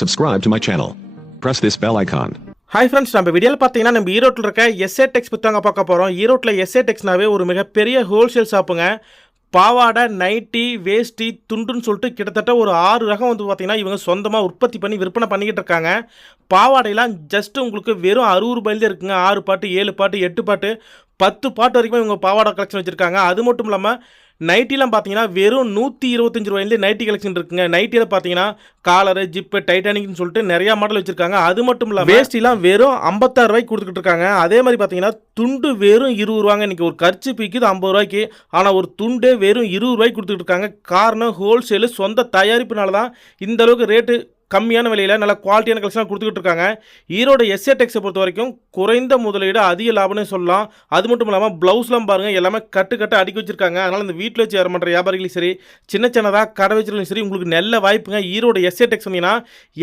Subscribe to my channel. Press this bell icon. Hi friends, நம்ம வீடியோவில் பார்த்தீங்கன்னா நம்ம ஈரோட்டில் இருக்க எஸ்ஏ டெக்ஸ் புத்தகம் பார்க்க போகிறோம். ஈரோட்டில் எஸ்ஏ டெக்ஸ்னாவே ஒரு மிகப்பெரிய ஹோல்சேல் ஷாப்புங்க. பாவாடை, நைட்டி, வேஷ்டி, துண்டுன்னு சொல்லிட்டு கிட்டத்தட்ட ஒரு 6 ரகம் வந்து பார்த்தீங்கன்னா இவங்க சொந்தமாக உற்பத்தி பண்ணி விற்பனை பண்ணிக்கிட்டு இருக்காங்க. பாவாடையெல்லாம் ஜஸ்ட்டு உங்களுக்கு வெறும் 60 ரூபாயிலே இருக்குங்க. 6 பாட்டு, 7 பாட்டு, 8 பாட்டு, 10 பாட்டு வரைக்கும் இவங்க பாவாடை கலெக்ஷன் வச்சுருக்காங்க. அது மட்டும் இல்லாமல் நைட்டிலாம் பார்த்தீங்கன்னா வெறும் 125 ரூபாயிலே நைட்டி கலெக்ஷன் இருக்குங்க. நைட்டியில் பார்த்தீங்கன்னா காலரு, ஜிப்பு, டைட்டானிக்னு சொல்லிட்டு நிறையா மாடல் வச்சுருக்காங்க. அது மட்டும் இல்லாமல் வேஷ்டிலாம் வெறும் 56 ரூபாய்க்கு கொடுத்துக்கிட்டு இருக்காங்க. அதே மாதிரி பார்த்தீங்கன்னா துண்டு வெறும் 20 ரூபாங்க. இன்றைக்கி ஒரு கர்ச்சி பிக்குது 50 ரூபாய்க்கு, ஆனால் ஒரு துண்டே வெறும் 20 ரூபாய்க்கு கொடுத்துக்கிட்டு இருக்காங்க. காரணம் ஹோல்சேலு, சொந்த தயாரிப்புனால தான் இந்த அளவுக்கு ரேட்டு கம்மியான விலையில் நல்ல குவாலிட்டியான கலெக்ஷன் கொடுத்துக்கிட்டு இருக்காங்க. ஈரோடு எஸ்ஏ டெக்ஸை பொறுத்த வரைக்கும் குறைந்த முதலீடு அதிக லாபம்னு சொல்லலாம். அது மட்டும் இல்லாமல் ப்ளவுஸ்லாம் பாருங்கள், எல்லாமே கட்டு அடுக்கி வச்சுருக்காங்க. அதனால் இந்த வீட்டில் வச்சு ஏற பண்ணுற வியாபாரிகளும் சரி, சின்னதாக கடை வச்சுருந்தாலும் சரி, உங்களுக்கு நல்ல வாய்ப்புங்க. ஈரோடு எஸ்ஏ டெக்ஸ் வந்தீங்கன்னா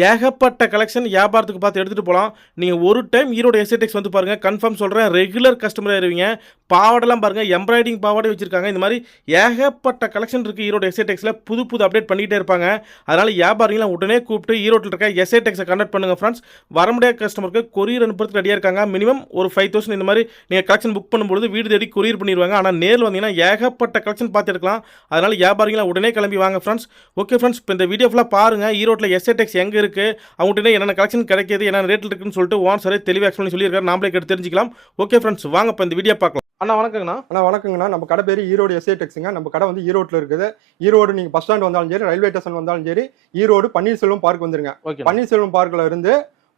ஏகப்பட்ட கலெக்ஷன் வியாபாரத்துக்கு பார்த்து எடுத்துகிட்டு போகலாம். நீங்கள் ஒரு டைம் ஈரோடு எஸ்ஏ டெக்ஸ் வந்து பாருங்கள், கன்ஃபார்ம் சொல்கிறேன், ரெகுலர் கஸ்டமராக இருவீங்க. பாவாடெல்லாம் பாருங்கள், எம்ப்ராய்டிங் பாவாடை வச்சுருக்காங்க. இந்த மாதிரி ஏகப்பட்ட கலெக்ஷன் இருக்குது ஈரோடு எஸ்ஏ டெக்ஸில். புது அப்டேட் பண்ணிகிட்டே இருப்பாங்க. அதனால் வியாபாரிகளை உடனே கூப்பிட்டு ஈரோட்டில் இருக்க எஸ்ஏ டெக்ஸை கண்டக்ட் பண்ணுங்கள் ஃப்ரெண்ட்ஸ். வர முடியாத கஸ்டமருக்கு கொரியர் அனுப்புறதுக்கு ரெடியாக இருக்காங்க. மினிமம் ஒரு 5000 இந்த மாதிரி நீங்கள் கலெக்ஷன் புக் பண்ணும்போது வீடு தேடி கொரியர் பண்ணிடுவாங்க. ஆனால் நேரில் வந்தீங்கன்னா ஏகப்பட்ட கலெக்ஷன் பார்த்து எடுக்கலாம். அதனால் வியாபாரிகளை உடனே கிளம்பி வாங்க ஃப்ரெண்ட்ஸ். ஓகே ஃப்ரெண்ட்ஸ், இப்போ இந்த வீடியோ ஃபுல்லாக பாருங்கள். ஈரோட்டில் எஸ்ஏ டெக்ஸ் எங்கே இருக்குது, அவங்ககிட்ட என்னென்ன கலெக்ஷன் கிடைக்கிது, என்னென்ன ரேட்டில் இருக்குன்னு சொல்லிட்டு ஓனரே தெளிவாக எக்ஸ்பிளைன் சொல்லியிருக்காரு. நாமளே கேட்டு தெரிஞ்சிக்கலாம். ஓகே ஃப்ரெண்ட்ஸ், வாங்க இப்போ இந்த வீடியோ பார்க்கலாம். அண்ணா வணக்கங்கண்ணா. வணக்கங்கண்ணா. நம்ம கடை பேர் ஈரோடு எஸ்ஏ டெக்ஸுங்க. நம்ம கடை வந்து ஈரோட்டில் இருக்குது. ஈரோடு நீங்கள் பஸ் ஸ்டாண்ட் வந்தாலும் சரி, ரயில்வே ஸ்டேஷன் வந்தாலும் சரி, ஈரோடு பன்னீர்செல்வம் பார்க் வந்துருங்க. பன்னீர்செல்வம் பார்க்கில் இருந்து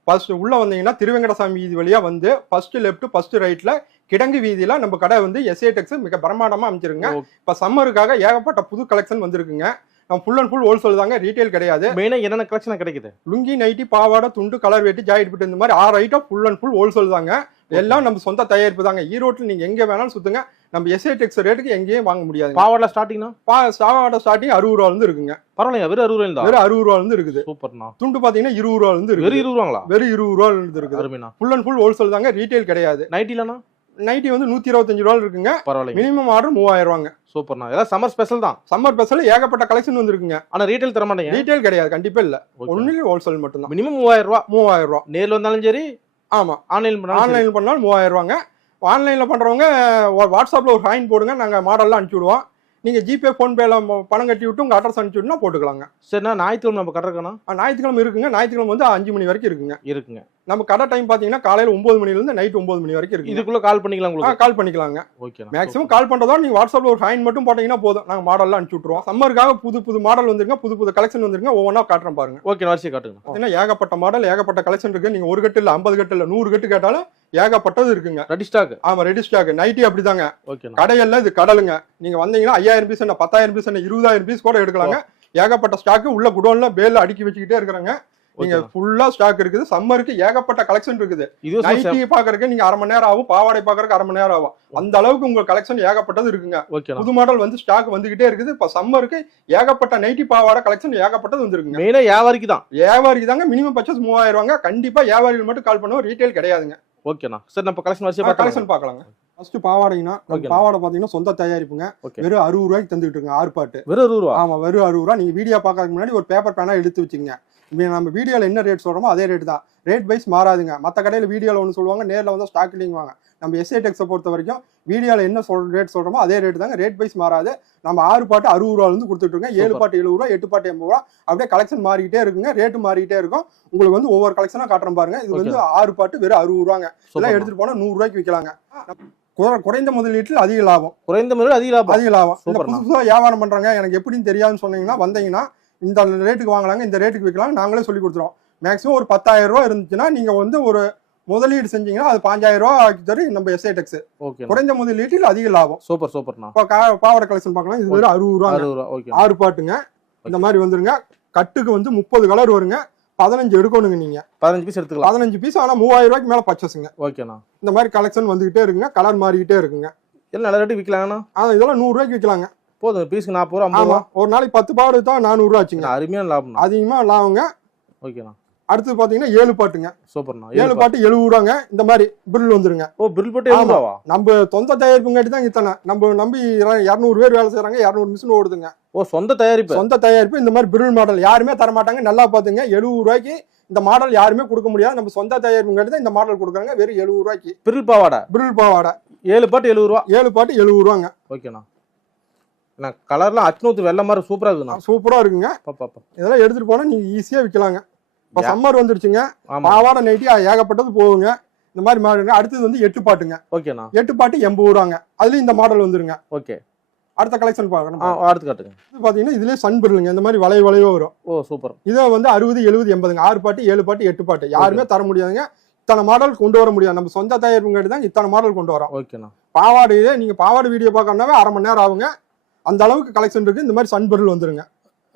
ஃபர்ஸ்ட் உள்ள வந்தீங்கன்னா திருவெங்கடசாமி வீதி வழியாக வந்து ஃபர்ஸ்ட் லெஃப்ட் ஃபர்ஸ்ட் ரைட்டில் கிடங்கு வீதியில் நம்ம கடை வந்து எஸ்ஏ டெக்ஸ் மிக பிரமாண்டமாக அமைச்சிருங்க. இப்போ சம்மருக்காக ஏகப்பட்ட புது கலெக்ஷன் வந்துருக்குங்க. நம்ம ஃபுல் அண்ட் ஃபுல் ஹோல்சேல் தாங்க, ரீட்டைல் கிடையாது. மெயினாக என்னென்ன கலெக்ஷன் கிடைக்குது? லுங்கி, நைட்டி, பாவாடை, துண்டு, கலர் வெட்டி, ஜாக்கெட் பிட்டு, இந்த மாதிரி 6 item full and full wholesale தாங்க. எல்லாம் நம்ம சொந்த தயாரிப்பு தாங்க. ஈரோட்டில் நீங்க எங்க வேணாலும் சுத்துங்க, நம்ம எஸ்ஏ டெக்ஸ் ரேட்டுக்கு எங்கேயும் வாங்க முடியாது. பாவாடை ஸ்டார்டிங்னா பாவாடை ஸ்டார்டிங் 60 ரூபாயில இருந்து இருக்குங்க. பரவாயில்லையா? வெறும் 60 ரூபாயில வெறும் 60 ரூபாயில இருந்து இருக்குது. சூப்பர்ண்ணா. துண்டு பாத்தீங்கன்னா 20 ரூபாயில இருந்து இருக்கு. வெறும் 20 ரூபாங்களா? வெறும் 20 ரூபாயில இருந்து இருக்குது. ஃபுல் அண்ட் ஃபுல் ஹோல்சேல் தாங்க, ரீட்டைல் கிடையாது. நைட்டிலனா? நைட்டி வந்து 125 ரூபாயில இருக்குங்க. பரவாயில்லை. மினிமம் ஆர்டர் 3000 ரூபாங்க. சூப்பர்ண்ணா. இதெல்லாம் சம்மர் ஸ்பெஷல் தான். சம்மர் ஸ்பெஷல் ஏகப்பட்ட கலெக்ஷன் வந்துருக்குங்க. ஆனா ரீட்டைல் தர மாட்டீங்க? ரீட்டைல் கிடையாது, கண்டிப்பா இல்ல. ஒன்லி ஹோல்சேல் மட்டும் தான். மினிமம் 3000 ரூபாய். 3000 ரூபாய். நேர்ல வந்தாலும் சரி. ஆமா, ஆன்லைன் பண்ணாலும் 3000 ரூபாங்க. ஆன்லைன்ல பண்றவங்க வாட்ஸ்அப்ல ஒரு ஃபைன் போடுங்க, நாங்க மாடல்லாம் அனுப்பிச்சு விடுவோம். நீங்க ஜிபே, போன்பேல பணம் கட்டி விட்டு உங்க அட்ரஸ் அனுப்பிச்சு விட்டுனா போட்டுக்கலாங்க. சரிண்ணா. ஞாயிற்றுக்கிழமை நம்ம கடை இருக்கணும்? ஞாயிற்றுக்கிழமை இருக்குங்க. ஞாயிற்றுக்கிழமை வந்து 5 மணி வரைக்கும் இருக்குங்க. நம்ம கடை டைம் பாத்தீங்கன்னா காலையில 9 மணில இருந்து நைட் 9 மணி வரைக்கும் இருக்கு. இதுக்குள்ள கால் பண்ணிக்கலாம் உங்களுக்கு? கால் பண்ணிக்கலாங்க. மேக்ஸிமம் கால் பண்றதோட நீங்க வாட்ஸ்அப்ல ஒரு ஃபைன் மட்டும் போட்டீங்கன்னா போதும், நாங்க மாடல்லாம் அனுப்பிச்சு விட்டுருவோம். சம்மருக்காக புது மாடல் வந்துருங்க, புது கலெக்ஷன் வந்துருங்க. ஒவ்வொன்றா காட்டுறேன் பாருங்க. ஓகே, வரிசை காட்டுங்க. பாத்தீங்கன்னா ஏகப்பட்ட மாடல், ஏகப்பட்ட கலெக்ஷன் இருக்கு. நீங்க ஒரு கட்டு இல்ல, 50 கட்டு இல்ல, 100 கட்டு கேட்டாலும் ஏகப்பட்டது இருக்குங்க. Ready stock. ஆமா, ரெடி ஸ்டாக். நைட்டி அப்படிதாங்க. கடையெல்லாம் இது கடலுங்க. நீங்க வந்தீங்கன்னா 5000 பீஸ், 10,000 பீஸ், 20,000 பீஸ் கூட எடுக்கலாங்க. ஏகப்பட்ட ஸ்டாக் உள்ள குடோன்ல பேல அடுக்கி வச்சுக்கிட்டே இருக்கிறாங்க. நீங்க ஃபுல்லா ஸ்டாக் இருக்குது. சம்மருக்கு ஏகப்பட்ட கலெக்ஷன் இருக்குது. நைட்டி பாக்குறதுக்கு நீங்க 1/2 மணி நேரம் ஆகும், பாவாடை பாக்குறதுக்கு 1/2 மணி நேரம் ஆகும். அந்த அளவுக்கு உங்க கலெக்ஷன் ஏகப்பட்டது இருக்குங்க. புது மாடல் வந்து ஸ்டாக் வந்துகிட்டே இருக்குது. இப்ப சம்மருக்கு ஏகப்பட்ட நைட்டி, பாவாடை கலெக்ஷன் ஏகப்பட்டது வந்துருக்குங்க. மெயினா வியாபாரிக்கு தாங்க. மினிமம் பர்ச்சேஸ் 3000 ரூபாங்க. கண்டிப்பா வியாபாரிகள் மட்டும் கால் பண்ணுவோம், ரீட்டைல் கிடையாதுங்க. ஓகேண்ணா. சரி, நம்ம கலெக்ஷன் பார்க்கலாங்க. ஃபர்ஸ்ட் பாவாடைனா, பாவாடை பாத்தீங்கன்னா சொந்த தயாரிப்புங்க. வெறும் 60 ரூபாய்க்கு தந்துட்டு இருக்குங்க. 6 பாட்டு வெறும் 60 ரூபா. ஆமா, வெறும் 60 ரூபா. நீங்க வீடியோ பாக்கிறதுக்கு முன்னாடி ஒரு பேப்பர் பேனா எடுத்து வச்சுங்க. நம்ம வீடியோல என்ன ரேட் சொல்றோமோ அதே ரேட் தான். ரேட் வைஸ் மாறாதுங்க. மற்ற கடையில வீடியோல ஒன்று சொல்லுவாங்க, நேரில் வந்து ஸ்டாக் இல்லைங்குவாங்க. நம்ம எஸ்ஏ டெக்ஸை பொறுத்த வரைக்கும் வீடியோல என்ன ரேட் சொல்றோமோ அதே ரேட் தாங்க. ரேட் வைஸ் மாறாது. நம்ம 6 பாட்டு 60 ரூபாயில இருந்து கொடுத்துட்டு இருக்கோம். 7 பாட்டு 70 ரூபா, 8 பாட்டு 80 ரூபா. அப்படியே கலெக்ஷன் மாறிக்கிட்டே இருக்குங்க. ரேட்டு மாறிக்கிட்டே இருக்கும். உங்களுக்கு வந்து ஒவ்வொரு கலெக்ஷனா காட்டுறோம் பாருங்க. இது வந்து 6 பாட்டு வெறும் 60 ரூபாங்க. இதெல்லாம் எடுத்துட்டு போனா 100 ரூபாய்க்கு விற்கலாங்க. குறைந்த முதலீட்டில் அதிக லாபம். குறைந்த முதலீடு அதிக லாபம். புதுசாக வியாபாரம் பண்றாங்க, எனக்கு எப்படின்னு தெரியாதுன்னு சொன்னீங்கன்னா வந்தீங்கன்னா இந்த ரேட்டுக்கு வாங்கலாங்க, இந்த ரேட்டுக்கு விற்கலாம், நாங்களே சொல்லி கொடுத்துருவோம். மேக்ஸிமம் ஒரு 10,000 ரூபா இருந்துச்சுன்னா நீங்க வந்து ஒரு முதலீடு செஞ்சீங்கன்னா அது 5000 ரூபா ஆக்கி தரும் நம்ம எஸ்ஏ டெக்ஸ். குறைந்த முதலீட்டில் அதிக லாபம். சூப்பர்ண்ணா. பாவாடை கலெக்ஷன் பார்க்கலாம். இது வெறும் 60 ரூபா. 6 பாட்டுங்க. இந்த மாதிரி வந்துருங்க. கட்டுக்கு வந்து 30 கலர் வருங்க. 15 எடுக்கணுங்க. நீங்க 15 பீஸ் எடுத்துக்கலாம். 15 பீஸ். ஆனா 3000 ரூபாய்க்கு மேல பர்ச்சேஸ்ங்க. ஓகேண்ணா. இந்த மாதிரி கலெக்ஷன் வந்துகிட்டே இருக்குங்க. கலர் மாறிக்கிட்டே இருக்குங்க. எல்லாம் நல்ல ரேட்டு விற்கலாங்கண்ணா. இதெல்லாம் 100 ரூபாய்க்கு விற்கலாங்க. போதும். பீஸ்க்கு 40 ரூபா, 50 ரூபா. ஒரு நாளைக்கு 10 பாவாடை தான் 400 ரூபா ஆச்சுங்க. அருமையான லாபம். அதிகமா லாபங்க. ஓகேண்ணா. அடுத்து பாத்தீங்கன்னா 7 பாட்டுங்க. சூப்பர்ண்ணா. 7 பாட்டு 70 ரூபாங்க. இந்த மாதிரி பிரில் வந்துருங்க. ஓ, பிரில் போட்டு 70 ரூபாவா? நம்ம சொந்த தயாரிப்புங்காட்டி தான் இத்தனை. நம்ம நம்பி 200 பேர் வேலை செய்யறாங்க, 200 மிஷின் ஓடுதுங்க. ஓ, சொந்த தயாரிப்பு. இந்த மாதிரி பிரில் மாடல் யாருமே தர மாட்டாங்க. நல்லா பாத்துங்க, 70 ரூபாய்க்கு இந்த மாடல் யாருமே கொடுக்க முடியாது. நம்ம சொந்த தயாரிப்புங்காட்டி தான் இந்த மாடல் கொடுக்குறாங்க. வெறும் 70 ரூபாய்க்கு பிரில் பாவாடை. 7 பாட்டு 70 ரூபா. 7 பாட்டு 70 ரூபாங்க. ஓகேண்ணா. கலர்லாம் அச்சுநூத்து வெள்ளை மாதிரி சூப்பரா இருக்குண்ணா. சூப்பரா இருக்குங்க. இதெல்லாம் எடுத்துட்டு போனா நீங்க ஈஸியா விக்கலாங்க. இப்ப சம்மர் வந்துருச்சுங்க, பாவாடை நைட்டி ஏகப்பட்டது போகுங்க. இந்த மாதிரி மாடலுங்க. அடுத்தது வந்து 8 பாட்டுங்க. ஓகேண்ணா. 8 பாட்டு 80 ரூபாங்க. அதுலயும் இந்த மாடல் வந்துருங்க. ஓகே, அடுத்த கலெக்ஷன் பாக்கணும். அடுத்து காட்டுங்க. இது பாத்தீங்கன்னா இதுலயே சன் பிரிலுங்க. இந்த மாதிரி வளைவா வரும். ஓ, சூப்பர். இதை வந்து 60, 70, 80ங்க. 6 பாட்டு 7 பாட்டு 8 பாட்டு யாருமே தர முடியாதுங்க. இத்தனை மாடல் கொண்டு வர முடியாது. நம்ம சொந்த தயாரிப்புங்காட்டி தான் இத்தனை மாடல் கொண்டு வரோம். ஓகேண்ணா. பாவாடையிலே நீங்க பாவாடை வீடியோ பார்க்கணும்னாவே 1/2 மணி நேரம் ஆகுங்க. அந்த அளவுக்கு கலெக்ஷன் இருக்கு. இந்த மாதிரி சன் பிரில் வந்துருங்க.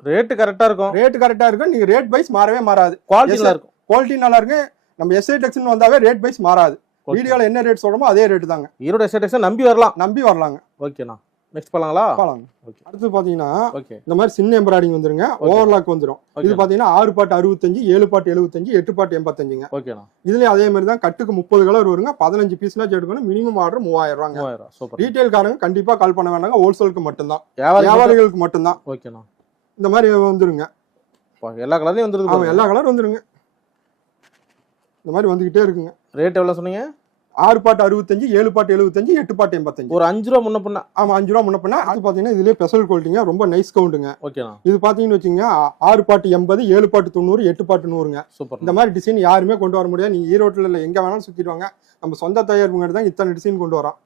ரேட்டு கரெக்டா இருக்கும். நீங்க ரேட் வைஸ் மாறவே மாறாது. குவாலிட்டி நல்லா இருக்கு. நம்ம எஸ்ஐ டெக்ஸ்னு வந்தாவே ரேட் வைஸ் மாறாது. வீடியோல என்ன ரேட் சொல்றோமோ அதே ரேட் தாங்க. ஈரோடு எஸ்ஐ டெக்ஸ் நம்பி வரலாங்க. ஓகேண்ணா. நெக்ஸ்ட் போலாங்களா? அடுத்து பாத்தீங்கன்னா இந்த மாதிரி சின்ன எம்ப்ராய்டிங் வந்துருங்க. ஓவர்லாக் வந்துரும். இது பாத்தீங்கன்னா 6 பாட்டு 65, 7 பாட்டு 75, 8 பாட்டு 85ங்க. ஓகேண்ணா. இதுலயும் அதே மாதிரி தான். கட்டுக்கு 30 கலர் வருங்க. 15 பீஸ்னா எடுக்கணும். மினிமம் ஆர்டர் 3000 ரூபாங்க. ரீட்டைல் காரங்க கண்டிப்பா கால் பண்ண வேண்டாங்க. ஹோல்சேலுக்கு மட்டும்தான், வியாபாரிகளுக்கு மட்டும்தான். ஓகேண்ணா. இந்த மாதிரி வந்துருங்க. எல்லா கலர்லயும் வந்துருது. ஆமா, எல்லா கலர் வந்துருங்க. இந்த மாதிரி வந்துகிட்டே இருக்குங்க. ரேட் எவ்வளவு சொன்னீங்க? 6 பாட்டு 65, 7 பாட்டு 75, 8 பாட்டு 85. ஒரு 5 ரூபா முன்ன பண்ணா. ஆமா, 5 ரூபா முன்ன பண்ணா. அது பாத்தீங்கன்னா இதுலயே ஸ்பெஷல் குவாலிட்டிங்க. ரொம்ப நைஸ் கவுண்ட்டுங்க. ஓகேண்ணா. இது பாத்தீங்கன்னு வச்சுங்க 6 பாட்டு 80, 7 பாட்டு 90, 8 பாட்டு 100ங்க. சூப்பர். இந்த மாதிரி டிசைன் யாருமே கொண்டு வர முடியாது. நீங்க ஈரோட்டில் இல்லை, எங்க வேணாலும் சுத்திடுவாங்க. நம்ம சொந்த தயாரிப்புங்கிறது தான் இத்தனை டிசைன் கொண்டு வரோம்.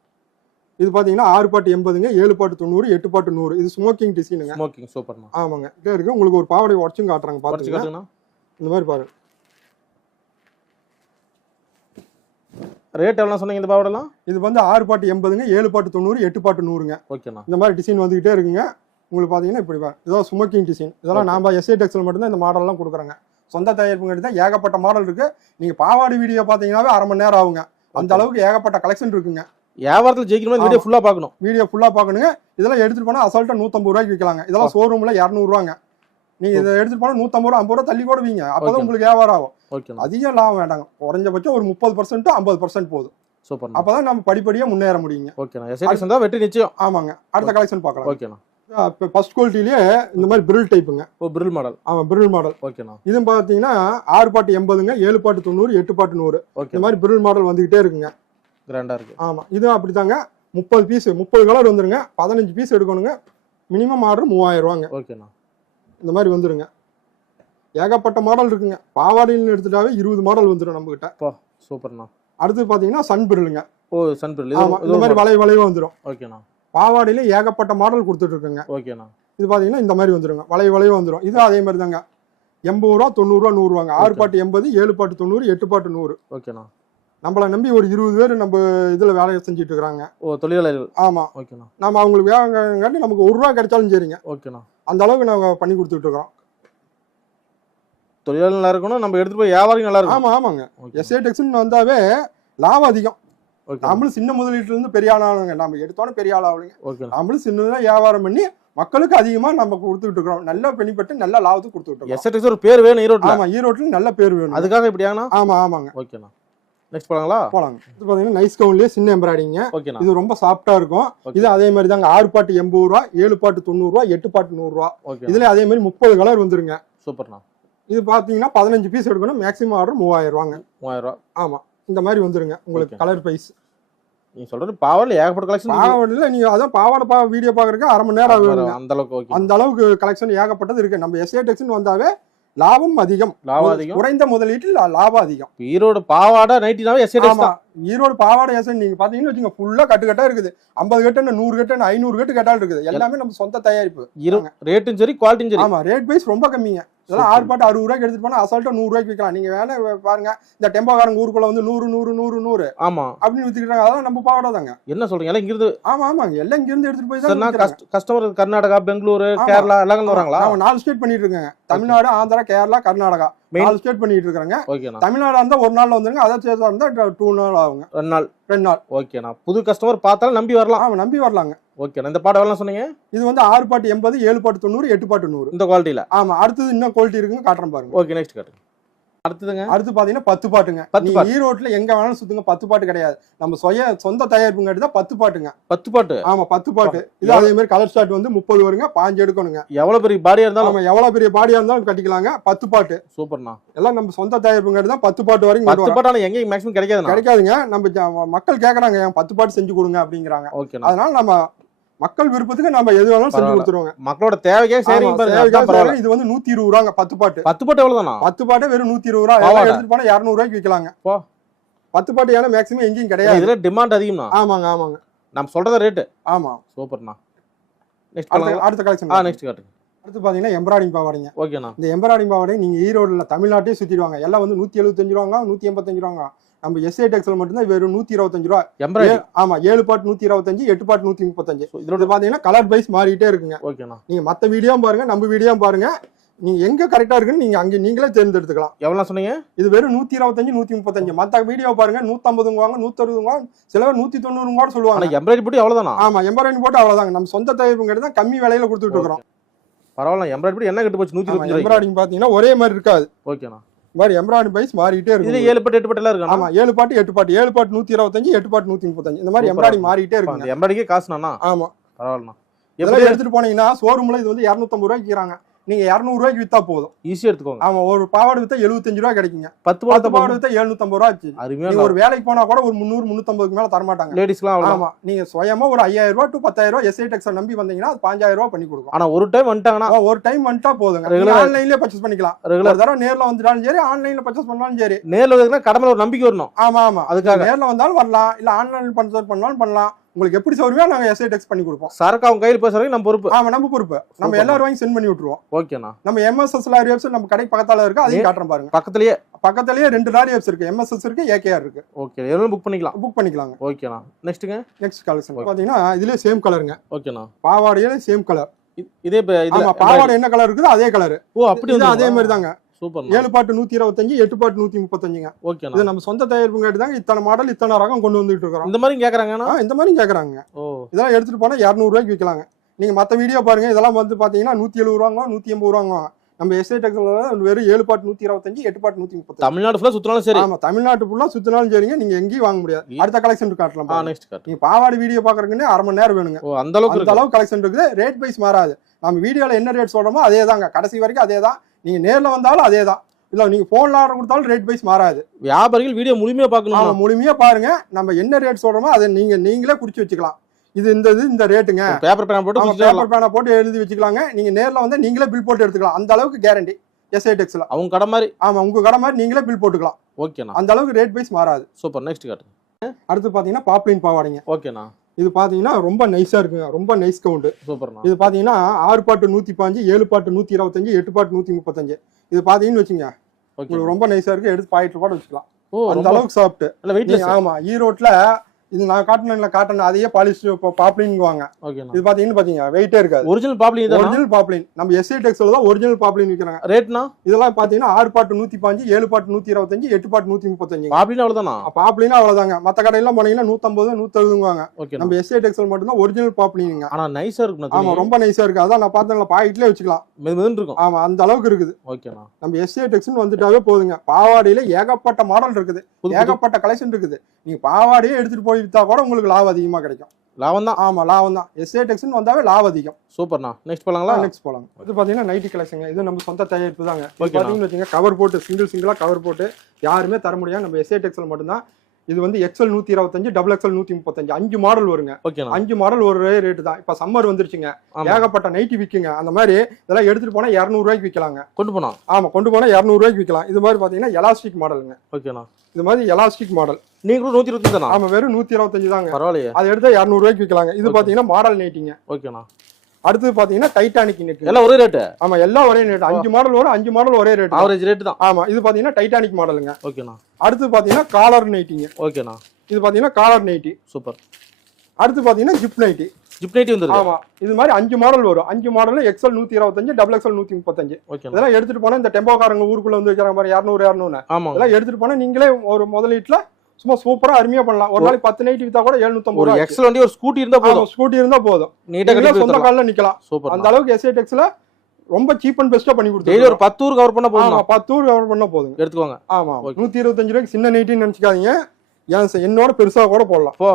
இது பாத்தீங்கன்னா 6 பாட்டு 80ங்க, 7 பாட்டு 90, 8 பாட்டு 100. இது ஸ்மோக்கிங் டிசைனுங்க. ஸ்மோக்கிங் சூப்பர்ண்ணா. ஆமாங்க. இதே இருக்கு. உங்களுக்கு ஒரு பாவாடை உடச்சும் காட்டுறாங்க. பாத்துங்க. இந்த மாதிரி பாருங்க. ரேட் எவ்வளவு சொன்னீங்க இந்த பாவாடைலாம்? இது வந்து 6 பாட்டு 80ங்க, 7 பாட்டு 90, 8 பாட்டு 100ங்க. ஓகேண்ணா. இந்த மாதிரி டிசைன் வந்துகிட்டே இருக்குங்க. உங்களுக்கு பாத்தீங்கன்னா இப்படி இதெல்லாம் ஸ்மோக்கிங் டிசைன். இதெல்லாம் நாம எஸ்ஐ டெக்ஸ்ல மட்டும்தான் இந்த மாடல் எல்லாம் கொடுக்குறாங்க. சொந்த தயாரிப்புங்கிறது தான் ஏகப்பட்ட மாடல் இருக்கு. நீங்க பாவாடை வீடியோ பாத்தீங்கன்னாவே 1/2 மணி நேரம் ஆகுங்க. அந்த அளவுக்கு ஏகப்பட்ட கலெக்ஷன் இருக்குங்க. வியாபாரத்தில் ஜெயிக்கணும். வீடியோ ஃபுல்லா பாக்கணுங்க. இதெல்லாம் எடுத்துட்டு போனா அசால்ட்டா 150 ரூபாய்க்கு விற்கலாங்க. இதெல்லாம் ஷோரூம்ல 200 ரூபாங்க. நீங்க இதை எடுத்துட்டு போனா 150 ரூபா, 50 ரூபா தள்ளி கூட வீங்க. அப்பதான் உங்களுக்கு வியாபாரம் ஆகும். அதிகம் லாபம் வேண்டாங்க. குறைஞ்சபட்சம் ஒரு 30% 50% போதும். சூப்பர். அப்பதான் நம்ம படிப்படியா முன்னேற முடியுங்க. ஓகேண்ணா. எஸ்ஐ டெக்ஸ் தான் வெற்றி நிச்சயம். ஆமாங்க. அடுத்த கலெக்ஷன் பார்க்கலாம். ஓகேண்ணா. இப்போ ஃபர்ஸ்ட் குவாலிட்டிலேயே இந்த மாதிரி பிரில் டைப்புங்க. ஓ, பிரில் மாடல். ஆமா, பிரில் மாடல். ஓகேண்ணா. இது பாத்தீங்கன்னா 6 பாட்டு 80ங்க, 7 பாட்டு 90, 8 பாட்டு 100. இந்த மாதிரி பிரில் மாடல் வந்துகிட்டே இருக்குங்க. கிராண்டா இருக்கு. ஆமா, இதுவும் அப்படித்தாங்க. 30 பீஸ், 30 கலர் வந்துருங்க. 15 பீஸ் எடுக்கணுங்க. மினிமம் ஆர்டர் 3000 ரூபாங்க. ஓகேண்ணா. இந்த மாதிரி வந்துருங்க. ஏகப்பட்ட மாடல் இருக்குங்க. பாவாடைன்னு எடுத்துட்டாவே 20 மாடல் வந்துடும் நம்ம கிட்ட. சூப்பர்ண்ணா. அடுத்து பாத்தீங்கன்னா சன் பிரிலுங்க. ஓ, சன் பிரில். இந்த மாதிரி வளைவா வந்துடும். ஓகேண்ணா. பாவாடையில ஏகப்பட்ட மாடல் கொடுத்துட்டு இருக்குங்க. ஓகேண்ணா. இது பாத்தீங்கன்னா இந்த மாதிரி வந்துருங்க. வளைவா வந்துடும். இது அதே மாதிரி தாங்க. 80 ரூபா, 90 ரூபா, 100 ரூபாங்க. 6 பாட்டு 80, 7 பாட்டு 90, 8 பாட்டு 100. ஓகேண்ணா. நம்மள நம்பி ஒரு 20 பேர் நம்ம இதுல வேலையை செஞ்சுட்டு இருக்காங்க. ஓ, தொழிலாளர்கள். ஆமா. ஓகேண்ணா. நம்ம அவங்களுக்கு வேலைங்காட்டி நமக்கு 1 ரூபா கிடைச்சாலும் சரிங்க. ஓகேண்ணா. அந்த அளவுக்கு நாங்க பண்ணி கொடுத்துட்டு இருக்கோம். தொழிலாளர் நல்லா இருக்கணும். நம்ம எடுத்துட்டு போய் வியாபாரம் நல்லா இருக்கும். ஆமாங்க. எஸ்ஐ டெக்ஸ்னு வந்தாவே லாபம் அதிகம். நம்மளும் சின்ன முதலீட்டுல இருந்து பெரிய ஆளாளுங்க. நம்ம எடுத்தோட பெரிய ஆள் ஆளுங்க. நம்மளும் சின்னதா வியாபாரம் பண்ணி மக்களுக்கு அதிகமா நம்ம கொடுத்துட்டு இருக்கோம். நல்ல பெனிஃபிட், நல்ல லாபத்துக்கு கொடுத்துட்டு இருக்கோம். எஸ்ஐ டெக்ஸ் ஒரு பேர் வேணும் ஈரோட்ல. ஆமா, ஈரோட்ல நல்ல பேர் வேணும். அதுக்காக இப்படி ஆனா? ஆமாங்க. ஓகேண்ணா. நெக்ஸ்ட் போலாங்களா? போலாங்க. இது பாத்தீங்கன்னா நைஸ் கவுன்லயே சின்ன எம்ப்ராய்டிங்க. ஓகேண்ணா. இது ரொம்ப சாஃப்டா இருக்கும். இது அதே மாதிரி தாங்க. 6 பாட்டு 80 ரூபா, 7 பாட்டு 90 ரூபா, 8 பாட்டு 100 ரூபா. இதுல அதே மாதிரி 30 கலர் வந்துருங்க. சூப்பர்ண்ணா. இது பாத்தீங்கன்னா 15 பீஸ் எடுக்கணும். மேக்ஸிமம் ஆர்டர் 3000 ரூபாங்க. 3000 ரூபா. ஆமா, இந்த மாதிரி வந்துருங்க. உங்களுக்கு கலர் பைஸ். நீங்க சொல்றது பாவாடை ஏகப்பட்ட கலெக்ஷன். பாவாடையில நீங்க அதான் பாவாடை வீடியோ பாக்குறதுக்கு 1/2 மணி நேரம் ஆகும். அந்த அளவுக்கு. அந்த அளவுக்கு கலெக்ஷன் ஏகப்பட்டது இருக்கு. நம்ம எஸ்ஐ டெக்ஸ்னு வந்தாவே லாபம் அதிகம். குறைந்த முதலீட்டில் லாபம் அதிகம். ஈரோடு பாவாடை நைட்டினாவே எஸ்ஐ டெக்ஸ் தான். ஈரோடு பாவாடை எஸ்ஐ நீங்க பாத்தீங்கன்னா வச்சுங்க ஃபுல்லா கட்டுக்கட்டா இருக்குது. 50 கட்டு, 100 கட்டு, 500 கட்டு கட்டால் இருக்குது. எல்லாமே நம்ம சொந்த தயாரிப்பு. ரேட்டும் சரி, குவாலிட்டியும் சரி. ஆமா, ரேட் வைஸ் ரொம்ப கம்மிங்க. இதெல்லாம் 6 பாட்டு 60 ரூபாய்க்கு எடுத்துட்டு போனா அசால்ட்டா 100 ரூபாய்க்கு விற்கலாம். நீங்க வேணா பாருங்க, இந்த டெம்போகாரங்க ஊருக்குள்ள வந்து 100 100 100 100 ஆமா அப்படின்னு வித்துக்கிட்டாங்க. அதெல்லாம் நம்ம பாவாடை தாங்க. என்ன சொல்றீங்க? எல்லாம் இங்கிருந்து? ஆமாங்க, எல்லாம் இங்க இருந்து எடுத்துட்டு போய் தான். கஸ்டமர் கர்நாடகா, பெங்களூரு, கேரளா எல்லாம் வராங்களா? ஆமா, 4 ஸ்டேட் பண்ணிட்டு இருக்காங்க. தமிழ்நாடு, ஆந்திரா, கேரளா, கர்நாடகா 4 ஸ்டேட் பண்ணிட்டு இருக்காங்க. தமிழ்நாடு இருந்தா 1 நாள்ல வந்துருங்க. அதை சேர்த்தா இருந்தா 2 நாள் ஆகுங்க. 2 நாள். ஓகேண்ணா. புது கஸ்டமர் பார்த்தாலும் நம்பி வரலாம். ஆமா, நம்பி வரலாங்க. ஓகேண்ணா. இந்த பாட்டு எவ்வளவு சொன்னீங்க? இது வந்து 6 பாட்டு 80, 7 பாட்டு 90, 8 பாட்டு 100. இந்த குவாலிட்டியில. ஆமா, அடுத்தது இன்னும் குவாலிட்டி இருக்குங்க, காட்டுறேன் பாருங்க. ஓகே, நெக்ஸ்ட் காட்டுங்க. அடுத்ததுங்க அடுத்து பாத்தீங்கன்னா 10 பாட்டுங்க. 10 நீங்க பாட்டு. ஈரோட்ல எங்க வேணாலும் சுத்துங்க, 10 பாட்டு கிடையாது. நம்ம சொந்த தயாரிப்புங்கிறது தான் 10 பாட்டுங்க. 10 பாட்டு. ஆமா 10 பாட்டு. இது அதே மாதிரி கலர் ஸ்டார்ட் வந்து 30 வருங்க, 5 எடுக்கணுங்க. எவ்வளவு பெரிய பாடியா இருந்தாலும் ஆமா எவ்வளவு பெரிய பாடியா இருந்தாலும் கட்டிக்கலாங்க. 10 பாட்டு. சூப்பர்ண்ணா. எல்லாம் நம்ம சொந்த தயாரிப்புங்கிறது தான் 10 பாட்டு வரைக்கும் 10 பாட்டு ஆனா எங்கேயும் மேக்ஸிமம் கிடைக்காதுண்ணா. கிடைக்காதுங்க. நம்ம மக்கள் கேக்குறாங்க, ஏன் 10 பாட்டு செஞ்சு கொடுங்க அப்படிங்கிறாங்க. ஓகேண்ணா. அதனால நம்ம மக்கள் விருப்பத்துக்கு நம்ம எது வேணாலும் செஞ்சு கொடுத்துருவோங்க. மக்களோட தேவைக்கே சரிங்க பாருங்க. இது வந்து 120 ரூபாங்க 10 பாட்டு. 10 பாட்டு எவ்வளவுதானா? 10 பாட்டு வெறும் 120 ரூபா. எல்லாம் எடுத்துட்டு போனா 200 ரூபாய்க்கு விக்கலாங்க. 10 பாட்டு ஏன்னா மேக்ஸிமம் எங்கேயும் கிடையாது. இதுல டிமாண்ட் அதிகம்னா. ஆமாங்க ஆமாங்க. நம்ம சொல்றத ரேட். ஆமா சூப்பர்ண்ணா. நெக்ஸ்ட் அடுத்த கலெக்ஷன். நெக்ஸ்ட் காட்டுங்க. அடுத்து பாத்தீங்கன்னா எம்ப்ராய்டிங் பாவாடைங்க. ஓகேண்ணா. இந்த இந்த எம்ப்ராய்டிங் பாவாடை நீங்க ஈரோடுல தமிழ்நாட்டையே சுத்திடுவாங்க. எல்லாம் வந்து 175 ரூபாங்க, 185 ரூபாங்க. நம்ம எஸ்ஐ டெக்ஸ்ல மட்டும்தான் வெறும் 125 ரூபா. எம்ப்ராய்டிங். ஆமா 7 பாட்டு 125, 8 பாட்டு 135. இதோட பாத்தீங்கன்னா கலர் பைஸ் மாறிட்டே இருக்குங்க. ஓகேண்ணா. நீங்க மத்த வீடியோவும் பாருங்க, நம்ம வீடியோவும் பாருங்க. நீங்க எங்க கரெக்டா இருக்குன்னு நீங்க அங்க நீங்களே தேர்ந்தெடுத்துக்கலாம். எவ்வளவு சொன்னீங்க? இது வெறும் 125, 135. மத்த வீடியோ பாருங்க 150 160 சில பேர் 190 கூட சொல்லுவாங்க. எம்ப்ராய்டிங் போட்டு அவ்வளவுதானா? ஆமா எம்ப்ராய்டிங் போட்டு அவ்வளவுதாங்க. நம்ம சொந்த தயாரிப்புங்கிறது தான் கம்மி விலையில கொடுத்துட்டு இருக்கோம். பரவாயில்ல. எம்ப்ராய்டிங் போட்டு என்ன கட்டு போச்சு? 125. எம்ப்ராய்டிங் பாத்தீங்கன்னா ஒரே மாதிரி இருக்காது. ஓகேண்ணா. மாதிரி எம்ப்ராய்டிங் பைஸ் மாறிட்டே இருக்கு. இது 7 பாட்டு 8 பாட்டு எல்லாம் இருக்கு. ஆமா 7 பாட்டு 8 பாட்டு. 7 பாட்டு 125, 8 பாட்டு 135. இந்த மாதிரி எம்ப்ராய்டிங் மாறிட்டே இருக்கு. அந்த எம்ப்ராய்டிங்கே காசுனா? ஆமா பரவாயில்லண்ணா. எப்படி எடுத்துட்டு போனீங்கன்னா ஷோரூம்ல இது வந்து 250 ரூபாய்க்கு விக்கிறாங்க. நீங்க 200 ரூபாய்க்கு வித்தா போதும். ஈஸியா எடுத்துக்கோங்க. ஆமா ஒரு பாவாடை வித்தா 75 ரூபாய் கிடைக்குங்க. 10 பாவாடை வித்தா 750 ரூபாய் ஆச்சு. நீங்க ஒரு வேலைக்கு போனா கூட ஒரு 300 350க்கு மேல தர மாட்டாங்க லேடிஸ்லாம். ஆமா நீங்க சுயமா ஒரு 5000 ரூபாய் டு 10000 ரூபாய் எஸ்ஐ டெக்ஸ நம்பி வந்தீங்கன்னா அது 5000 ரூபாய் பண்ணி கொடுக்கும். ஆனா ஒரு டைம் வந்துட்டாங்கன்னா ஒரு டைம் வந்துட்டா போதுங்க. ஆன்லைன்லயே பர்ச்சேஸ் பண்ணிக்கலாம். ஒரு தடவை நேர்ல வந்துட்டாலும் சரி, ஆன்லைன்ல பர்ச்சேஸ் பண்ணாலும் சரி. நேர்ல வரதுனா கடமையில ஒரு நம்பிக்கை வரணும். ஆமா ஆமா அதுக்காக நேர்ல வந்தாலும் வரலாம், இல்ல ஆன்லைன்ல பர்ச்சேஸ் பண்ணாலும் பண்ணலாம். உங்களுக்கு எப்படி சௌரியமோ நாங்க எஸ்ஐ டெக்ஸ் பண்ணி கொடுப்போம். சரக்கு அவங்க கையில பேசுறதுக்கு நம்ம பொறுப்பு. ஆமா நம்ம பொறுப்பு. நம்ம எல்லாரும் வாங்கி சென்ட் பண்ணி விட்டுருவோம். ஓகேண்ணா. நம்ம எம்எஸ்எஸ் லாரி வெப்சைட் நம்ம கடை பக்கத்தால இருக்கு, அதையும் காட்டுறேன் பாருங்க. பக்கத்துலயே 2 லாரி வெப்ஸ் இருக்கு. எம்எஸ்எஸ் இருக்கு, ஏகேஆர் இருக்கு. ஓகே எல்லாம் புக் பண்ணிக்கலாங்க. ஓகேண்ணா. நெக்ஸ்ட் கலெக்ஷன் பாத்தீங்கன்னா இதுலயே சேம் கலருங்க. ஓகேண்ணா. பாவாடையில சேம் கலர். இதே பாவாடை என்ன கலர் இருக்குதோ அதே கலர். ஓ அப்படி அதே மாதிரி தாங்க. சூப்பர். 7 பாட்டு 125, 8 பாட்டு 135ங்க. ஓகேண்ணா. இது நம்ம சொந்த தயாரிப்புங்காட்டி தாங்க இத்தனை மாடல் இத்தனை ரகம் கொண்டு வந்துட்டு இருக்கோம். இந்த மாதிரி கேக்குறாங்கண்ணா? இந்த மாதிரி கேக்குறாங்க. இதெல்லாம் எடுத்துட்டு போனா 200 ரூபாய்க்கு விற்கலாங்க. நீங்க மத்த வீடியோ பாருங்க, இதெல்லாம் வந்து பாத்தீங்கன்னா 170 ரூபாங்க, 180 ரூபாங்க. நம்ம எஸ்ஐ டெக்ஸ்ல வெறும் 7 பாட்டு 125, 8 பாட்டு 135. தமிழ்நாடு ஃபுல்லா சுத்தினாலும் சரி. ஆமா தமிழ்நாடு ஃபுல்லா சுத்தினாலும் சரிங்க. நீங்க எங்கேயும் வாங்க முடியாது. அடுத்த கலெக்ஷன் காட்டலாம். நெக்ஸ்ட் காட்டு. நீங்க பாவாடை வீடியோ பாக்குறதுக்குன்னே 1/2 மணி நேரம் வேணுங்க. அந்த அளவுக்கு கலெக்ஷன் இருக்குது. ரேட் வைஸ் மாறாது. நம்ம வீடியோல என்ன ரேட் சொல்றோமோ அதே தாங்க, கடைசி வரைக்கும் அதே தான். நீங்க நேர்ல வந்தாலும் அதே தான். இல்ல நீங்க போன்ல ஆர்டர் கொடுத்தாலும் ரேட் வைஸ் மாறாது. வியாபாரிகள் வீடியோ முழுமையா பார்க்கணும். முழுமையா பாருங்க. நம்ம என்ன ரேட் சொல்றோமோ அதை நீங்களே குறிச்சு வச்சுக்கலாம். இது இந்த ரேட்டுங்க. பேப்பர் பேனா போட்டு எழுதி வச்சுக்கலாங்க. நீங்க நேர்ல வந்து நீங்களே பில் போட்டு எடுத்துக்கலாம். அந்த அளவுக்கு கேரண்டி எஸ்ஐ டெக்ஸ்ல. அவங்க கடை மாதிரி. ஆமா உங்க கடை மாதிரி நீங்களே பில் போட்டுக்கலாம். ஓகேண்ணா. அந்த அளவுக்கு ரேட் வைஸ் மாறாது. சூப்பர். நெக்ஸ்ட் காட்டு. அடுத்து பாத்தீங்கன்னா பாப்ளின் பாவாடைங்க. ஓகேண்ணா. இது பாத்தீங்கன்னா ரொம்ப நைஸா இருக்குங்க. ரொம்ப நைஸ் கவுண்ட். சூப்பர்ண்ணா. இது பாத்தீங்கன்னா 6 பாட்டு 105, 7 பாட்டு 125, 8 பாட்டு 135. இது பாத்தீங்கன்னு வச்சுங்க உங்களுக்கு ரொம்ப நைஸா இருக்கு. எடுத்து பாக்கெட்ல கூட வச்சுக்கலாம். அந்த அளவுக்கு சாப்பிட்டு. ஆமா ஈரோட்ல இது நான் காட்டணும் அதையே பாலிஷ் பாப்ளின்ங்குவாங்க. இது பாத்தீங்கன்னா வெயிட்டே இருக்காது. Original poplin. நம்ம எஸ்ஐ டெக்ஸ்ல தான் ஒரிஜினல் பாப்ளின் விக்கிறாங்க. ரேட்னா இதெல்லாம் பாத்தீங்கன்னா 6 பாட்டு 105, 7 பாட்டு 125, 8 பாட்டு 135. பாப்ளின் அவ்வளவுதானா? பாப்ளின் அவ்வளவுதாங்க. மத்த கடையெல்லாம் போனீங்கன்னா 150, 160ங்குவாங்க. நம்ம எஸ்ஐ டெக்ஸ்ல மட்டும் தான் ஒரிஜினல் பாப்ளின்ங்க. ஆனா நைஸா இருக்கு. ஆமா ரொம்ப நைஸா இருக்கு. அதான் நான் பார்த்தேன்ல பாக்கெட்லயே வச்சுக்கலாம். மெதுமெதுன்னு இருக்கும். ஆமா அந்த அளவுக்கு இருக்குது. ஓகேண்ணா. நம்ம எஸ்ஐ டெக்ஸ்னு வந்துட்டாவே போதுங்க. பாவாடையில ஏகப்பட்ட மாடல் இருக்குது, ஏகப்பட்ட கலெக்ஷன் இருக்குது. நீங்க பாவாடையே எடுத்துட்டு போய் வித்தா கூட உங்களுக்கு லாபம் அதிகமா கிடைக்கும். லாபம் தான். ஆமா லாபம் தான். எஸ்ஐ டெக்ஸ்னு வந்தாவே லாபம் அதிகம். சூப்பர்ண்ணா. நெக்ஸ்ட் போலாங்களா? நெக்ஸ்ட் போலாம். இது பாத்தீங்கன்னா நைட்டி கலெக்ஷன். இது நம்ம சொந்த தயாரிப்பு தாங்க. பாத்தீங்கன்னா வச்சுங்க கவர் போட்டு சிங்கிளா கவர் போட்டு யாருமே தர முடியாது. நம்ம எஸ்ஐ டெக்ஸ்ல மட்டும்தான். இது வந்து XL 125, XXL 135 5 மாடல் வருங்க. 5 மாடல் ஒரே ரேட்டு தான். இப்ப சம்மர் வந்துருச்சுங்க, ஏகப்பட்ட நைட்டி விக்குங்க. அந்த மாதிரி இதெல்லாம் எடுத்துட்டு போனா 200 ரூபாய்க்கு விக்கலாங்க. கொண்டு போனா 200 ரூபாய்க்கு விக்கலாம். இது மாதிரி பாத்தீங்கன்னா எலாஸ்டிக் மாடலுங்க. ஓகேண்ணா. இது மாதிரி எலாஸ்டிக் மாடல். நீங்களும் 125 தானா? ஆமா வெறும் 125 தாங்க. பரவாயில்லையே. அதை எடுத்தா 200 ரூபாய்க்கு விக்கலாங்க. இது பாத்தீங்கன்னா மாடல் நைட்டிங்க. ஓகேண்ணா. அடுத்து பாத்தீங்கன்னா டைட்டானிக் நெக். எல்லாம் ஒரே ரேட். ஆமா எல்லாம் ஒரே ரேட். 5 மாடல் வரும், 5 மாடல் ஒரே ரேட். ஆவரேஜ் ரேட் தான். ஆமா இது பாத்தீங்கன்னா டைட்டானிக் மாடலுங்க. ஓகேண்ணா. அடுத்து பாத்தீங்கன்னா காலர் நைட்டிங்க. ஓகேண்ணா. இது பாத்தீங்கன்னா காலர் நைட்டி. சூப்பர். அடுத்து பாத்தீங்கன்னா ஜிப் நைட்டி. வந்துருக்கு. ஆமா இது மாதிரி 5 மாடல் வரும். 5 மாடல்ல XL 125, XXL 135. இதெல்லாம் எடுத்துட்டு போனா இந்த டெம்போக்காரங்க ஊருக்குள்ள வந்து வைக்கிற மாதிரி 200 இதெல்லாம் எடுத்துட்டு போனா நீங்களே ஒரு முதலீட்டுல சும்மா சூப்பரா அருமையா பண்ணலாம். ஒரு நாளைக்கு 10 நைட்டி வித்தா கூட 750 ரூபாய். எக்ஸல் வண்டி ஒரு ஸ்கூட்டி இருந்தா போதும். ஸ்கூட்டி இருந்தா போதும். நீட்டா சொந்த கால்ல நிக்கலாம். அந்த அளவுக்கு எஸ்ஐ டெக்ஸ்ல ரொம்ப சீப் அண்ட் பெஸ்டா பண்ணி டெய்லி ஒரு கொடுத்துருக்கோம். 10 ஊர் கவர் பண்ண போதும். 10 ஊர் கவர் பண்ணா போதுங்க. எடுத்துக்கோங்க. ஆமா Okay. 125 ரூபாய்க்கு சின்ன நைட்டின்னு நினைச்சுக்காதீங்க. என்னோட பெருசா கூட போடலாம். போ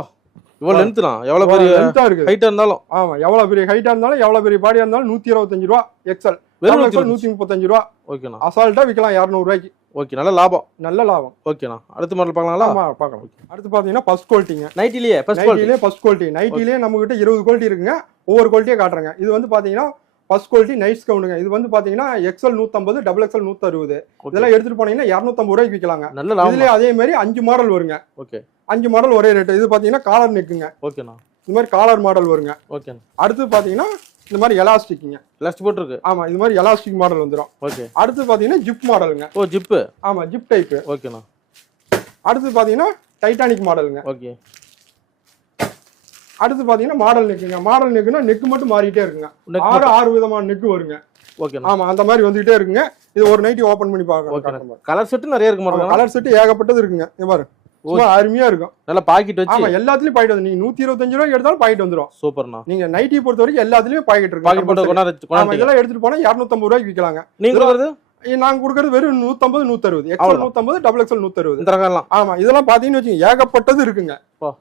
இவ்வளவு லென்த்னா எவ்வளவு பெரிய லென்த்தா இருக்கு. ஹைட்டா இருந்தாலும். ஆமா எவ்வளவு பெரிய ஹைட்டா இருந்தாலும் எவ்வளவு பெரிய பாடியா இருந்தாலும் 125 ரூபா எக்ஸல். வெறும் 135 ரூபா. ஓகேண்ணா. அசால்ட்டா விக்கலாம் 200 ரூபாய்க்கு. ஓகே நல்ல லாபம். நல்ல லாபம். ஓகேண்ணா. அடுத்த மாடல் பார்க்கலாங்களா? ஆமா பார்க்கலாம். அடுத்து பாத்தீங்கன்னா ஃபர்ஸ்ட் குவாலிட்டிங்க. நைட்டிலேயே ஃபர்ஸ்ட் குவாலிட்டி. நைட்டிலே ஃபர்ஸ்ட் குவாலிட்டி. நைட்டிலே நம்ம கிட்ட 20 குவாலிட்டி இருக்குங்க. ஒவ்வொரு குவாலிட்டியே காட்டுறேங்க. இது வந்து பாத்தீங்கன்னா ஃபர்ஸ்ட் குவாலிட்டி நைட்ஸ் கவுண்டுங்க. இது வந்து பாத்தீங்கன்னா எக்ஸல் 150, டபுள் எக்ஸல் 160. இதெல்லாம் எடுத்துட்டு போனீங்கன்னா 250 ரூபாய்க்கு விக்கலாங்க. நல்ல லாபம். இதுலயே அதே மாதிரி 5 மாடல் வருங்க. ஓகே 5 மாடல் ஒரே ரேட். இது பாத்தீங்கன்னா காலர் நெக்குங்க. ஓகேண்ணா. இந்த மாதிரி காலர் மாடல் வருங்க. ஓகேண்ணா. அடுத்து பாத்தீங்கன்னா இந்த மாதிரி எலாஸ்டிக்ங்க. லாஸ்ட் போட்டு இருக்கு. ஆமா இது மாதிரி எலாஸ்டிக் மாடல் வந்துரும். ஓகே. அடுத்து பாத்தீங்கன்னா ஜிப் மாடலுங்க. ஓ ஜிப். ஆமா ஜிப் டைப். ஓகேண்ணா. அடுத்து பாத்தீங்கன்னா டைட்டானிக் மாடலுங்க. ஓகே. அடுத்து பாத்தீங்கன்னா மாடல் நெக்குங்க. மாடல் நெக்குனா நெக் மட்டும் மாறிட்டே இருக்குங்க. 6 விதமான நெக் வருங்க. ஓகேண்ணா. ஆமா அந்த மாதிரி வந்துகிட்டே இருக்குங்க. இது ஒரு நைட்டி ஓபன் பண்ணி பார்க்கலாம். கலர் செட் நிறைய இருக்கு மாடல். கலர் செட் ஏகப்பட்டது இருக்குங்க. இங்க பாரு. சும்மா அருமையா இருக்கும். நல்ல பாக்கெட் வச்சு. ஆமா எல்லாத்துலயும் பாக்கெட் வந்து நீங்க 125 ரூபாய்க்கு எடுத்தாலும் பாக்கெட் வந்துரும். சூப்பர்ண்ணா. நீங்க நைட்டி பொறுத்த வரைக்கும் எல்லாத்துலயும் பாக்கெட் இருக்கு. பாக்கெட் போட்டு ஆமா இதெல்லாம் எடுத்துட்டு போனா 250 ரூபாய்க்கு விக்கலாங்க. நீங்க கொடுக்குறது? நாங்க கொடுக்கறது வெறும் 150, 160. XL 150, double XL 160. இந்த ரகம்லாம். ஆமா இதெல்லாம் பாத்தீங்கன்னு வச்சுங்க ஏகப்பட்டது இருக்குங்க.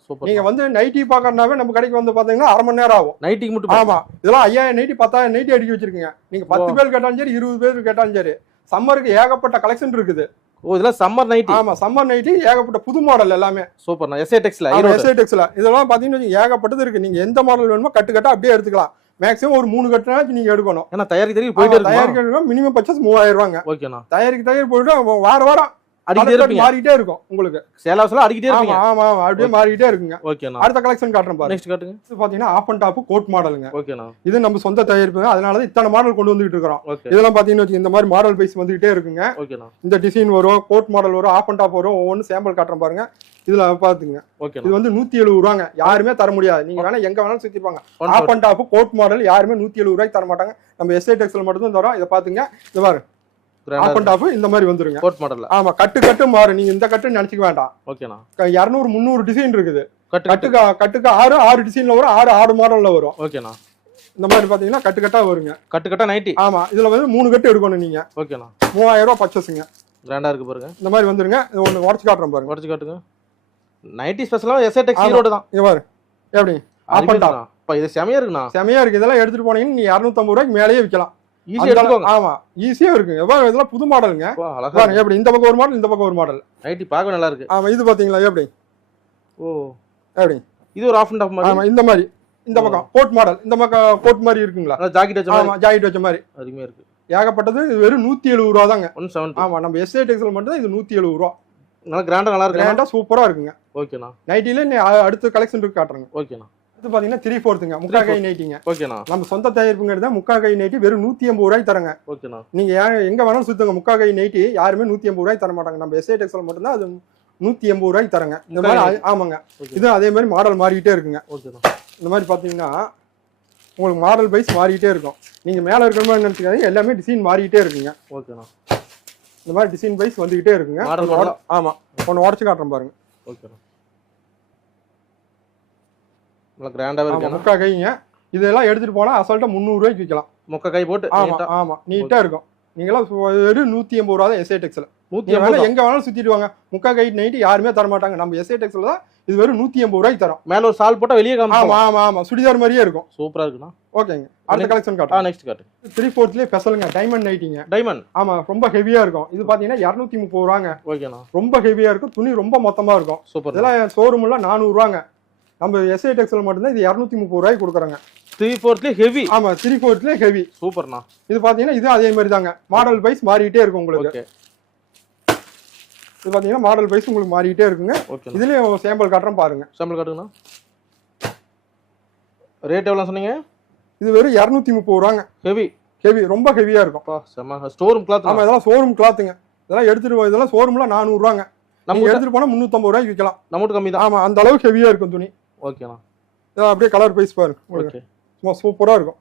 சூப்பர். நீங்க வந்து நைட்டி பாக்கறனாவே நம்ம கடைக்கு வந்து பாத்தீங்கன்னா அரை மணி நேரம் ஆகும். நைட்டிக்கு மட்டும். ஆமா இதெல்லாம் 5000 நைட்டி 10000 நைட்டி அடிக்க வச்சிருக்கீங்க. நீங்க 10 பேர் கேட்டாலும் சரி 20 பேர் கேட்டாலும் சரி. சம்மருக்கு ஏகப்பட்ட கலெக்ஷன் இருக்குது. ஓ இதெல்லாம் சம்மர் நைட்டி. ஆமா சம்மர் நைட்டி ஏகப்பட்ட புது மாடல் எல்லாமே. சூப்பர்ண்ணா. எஸ்ஏடெக்ஸ்ல எஸ்ஏடெக்ஸ்ல இதெல்லாம் பாத்தீங்கன்னா ஏகப்பட்டது இருக்கு. நீங்க எந்த மாடல் வேணுமோ கட்டு கட்டா அப்படியே எடுத்துக்கலாம். மேக்ஸிமம் ஒரு 3 கட்டுனாச்சும் நீங்க எடுக்கணும். ஏன்னா தயாரிக்க போயிட்டே இருக்கு. தயாரிக்க மினிமம் பர்ச்சேஸ் 3000 ரூபாங்க. ஓகேண்ணா. தயாரிக்க போயிட்டு வாரம் அடிக்கிட்டே இருப்பீங்க. மாறிட்டே இருக்கும் உங்களுக்கு. சேலாஸ்ல அடிக்கிட்டே இருப்பீங்க. ஆமா ஆமா அப்படியே மாறிட்டே இருக்குங்க. ஓகேண்ணா. அடுத்த கலெக்ஷன் காட்டுறேன் பாருங்க. நெக்ஸ்ட் காட்டுங்க. இது பாத்தீங்கன்னா ஆஃப் அண்ட் டாப் கோட் மாடலுங்க. ஓகேண்ணா. இது நம்ம சொந்த தயாரிப்பு. அதனால தான் இத்தனை மாடல் கொண்டு வந்துட்டு இருக்கோம். ஓகே. இதெல்லாம் பாத்தீங்கன்னா வச்சுங்க இந்த மாதிரி மாடல் பைஸ் வந்துகிட்டே இருக்குங்க. ஓகேண்ணா. இந்த டிசைன் வரும், கோட் மாடல் வரும், ஆஃப் அண்ட் டாப் வரும். ஒவ்வொன்னு சாம்பிள் காட்டுறேன் பாருங்க. இதுல பாத்துங்க. ஓகேண்ணா. இது வந்து 170 ரூபாங்க. யாருமே தர முடியாது. நீங்க வேணா எங்க வேணாலும் சுத்திப்பாங்க. Half and top coat model யாருமே 170 ரூபாய்க்கு தர மாட்டாங்க. நம்ம எஸ்ஏடெக்ஸ்ல மட்டும் தான் தரோம். இத பாத்துங்க. இது பாருங்க. ஆஃப் அண்ட் டாப் இந்த மாதிரி வந்துருங்க. கோட் மாடல்ல. ஆமா கட்டு மாறு. நீங்க இந்த கட்டு நினைச்சுக்க வேண்டாம். ஓகேண்ணா. 200 300 டிசைன் இருக்குது. கட்டுக்கு 6 டிசைன்ல வரும். 6 மாடல்ல வரும். ஓகேண்ணா. இந்த மாதிரி பாத்தீங்கன்னா கட்டா வருங்க. கட்டா நைட்டி. ஆமா இதுல வந்து 3 கட்டு எடுக்கணும் நீங்க. ஓகேண்ணா. 3000 ரூபாய் பர்ச்சேஸ்ங்க. கிராண்டா இருக்கு பாருங்க. இந்த மாதிரி வந்துருங்க. இது ஒன்னு உடைச்சு காட்டுறேன் பாருங்க. உடைச்சு காட்டுங்க. நைட்டி ஸ்பெஷலா எஸ்ஏடெக்ஸ் ஹீரோட தான். இங்க பாரு. எப்படி? Off and top. அப்ப இது செமையா இருக்குண்ணா. செமையா இருக்கு. இதெல்லாம் எடுத்துட்டு போனீங்கன்னா நீ 250 ரூபாய்க்கு மேலேயே விக்கலாம். ஈஸியா எடுத்துக்கோங்க. ஆமா ஈஸியா இருக்குங்க. பாருங்க இதெல்லாம் புது மாடலுங்க. அழகா பாருங்க எப்படி இந்த பக்கம் ஒரு மாடல், இந்த பக்கம் ஒரு மாடல். நைட்டி பார்க்க நல்லா இருக்கு. ஆமா இது பாத்தீங்களா எப்படி? ஓ எப்படி? இது ஒரு ஆஃப் அண்ட் டாப் மாதிரி. ஆமா இந்த மாதிரி. இந்த பக்கம் கோட் மாடல். இந்த பக்கம் கோட் மாதிரி இருக்குங்களா? ஜாக்கெட் வச்ச மாதிரி. ஆமா ஜாக்கெட் வச்ச மாதிரி. அருமையா இருக்கு. ஏகப்பட்டது. இது வெறும் 170 ரூபா தாங்க. 170. ஆமா நம்ம எஸ்ஏடெக்ஸ்ல மட்டும் தான் இது 170 ரூபா. நல்லா கிராண்டா நல்லா இருக்கு. கிராண்டா சூப்பரா இருக்குங்க. ஓகேண்ணா. நைட்டில அடுத்த கலெக்ஷன் இருக்கு காட்டுறேங்க. ஓகேண்ணா. இது பாத்தீங்கன்னா 3/4ங்க. முக்கா கை நைட்டிங்க. ஓகேண்ணா. நம்ம சொந்த தயாரிப்புங்கிறது முக்கா கை நைட்டி வெறும் 180 ரூபாய்க்கு தரங்க. ஓகேண்ணா. நீங்க எங்க வேணாலும் சுத்துங்க. முக்கா கை நைட்டி யாருமே 180 ரூபாய்க்கு தர மாட்டாங்க. நம்ம எஸ்ஏடெக்ஸ்ல மட்டும் தான் அது 180 ரூபாய்க்கு தரங்க. இந்த மாதிரி ஆமாங்க. இது அதே மாதிரி மாடல் மாறிட்டே இருக்குங்க. ஓகேண்ணா. இந்த மாதிரி பாத்தீங்கன்னா உங்களுக்கு மாடல் பைஸ் மாறிட்டே இருக்கும். நீங்க மேல இருக்கிற மாதிரி நினைச்சுக்காதீங்க. எல்லாமே டிசைன் மாறிட்டே இருக்குங்க. ஓகேண்ணா. இந்த மாதிரி டிசைன் பைஸ் வந்துகிட்டே இருக்குங்க. ஆமா ஒன்னு உடைச்சு காட்டுறேன் பாருங்க. ஓகேண்ணா. நல்லா கிராண்டாவே இருக்கு. முக்கா கைங்க. இதெல்லாம் எடுத்துட்டு போனா அசால்ட்டா 300 ரூபாய்க்கு விக்கலாம். முக்கா கை போட்டு. ஆமா நீட்டா இருக்கும். நீங்களாம் வெறும் 180 ரூபா தான் எஸ்ஏடெக்ஸ்ல. 180 எங்க வேணாலும் சுத்திட்டு வாங்க. முக்கா கை நைட்டி யாருமே தர மாட்டாங்க. நம்ம எஸ்ஏடெக்ஸ்ல தான் இது வெறும் 180 ரூபாய்க்கு தரோம். மேல ஒரு சால் போட்டா வெளியே காமிப்போம். ஆமா சுடிதார் மாதிரியே இருக்கும். சூப்பரா இருக்குண்ணா. ஓகேங்க. அடுத்த கலெக்ஷன் காட்டுறேன். நெக்ஸ்ட் காட்டு. 3/4லயே ஸ்பெஷலுங்க. டைமண்ட் நைட்டிங்க. டைமண்ட். ஆமா ரொம்ப ஹெவியா இருக்கும். இது பாத்தீங்கன்னா 230 ரூபாங்க. ஓகேண்ணா. ரொம்ப ஹெவியா இருக்கும். துணி ரொம்ப மொத்தமா இருக்கும். சூப்பர். இதெல்லாம் ஷோரூம்ல 400 ரூபாங்க. நம்ம எஸ்ஏடெக்ஸ்ல மட்டும் தான் இது 230 ரூபாய்க்கு கொடுக்குறாங்க. 3/4லயே ஹெவி. ஆமா 3/4லயே ஹெவி. சூப்பர்ண்ணா. இது பாத்தீங்கன்னா இது அதே மாதிரி தாங்க. மாடல் பைஸ் மாறிட்டே இருக்கும் உங்களுக்கு. ஓகே. இது பாத்தீங்கன்னா மாடல் பைஸ் உங்களுக்கு மாறிட்டே இருக்குங்க. ஓகே. இதுலயும் சாம்பிள் காட்டுறேன் பாருங்க. சாம்பிள் காட்டுங்கண்ணா. ரேட் எவ்வளவு சொன்னீங்க? இது வெறும் 230 ரூபாங்க. ஹெவி ரொம்ப ஹெவியா இருக்கும். Storeroom cloth. ஆமா இதெல்லாம் ஷோரூம் கிளாத்துங்க. இதெல்லாம் எடுத்துட்டு இதெல்லாம் ஷோரூம்ல 400 ரூபாங்க. நம்ம எடுத்துட்டு போனா 350 ரூபாய்க்கு விக்கலாம். நமக்கு கம்மி தான். ஆமா அந்த அளவுக்கு ஹெவியா இருக்கும் துணி. ஓகேண்ணா. இதெல்லாம் அப்படியே கலர் பைஸ் பாருங்க. ஓகே. சும்மா சூப்பரா இருக்கும்.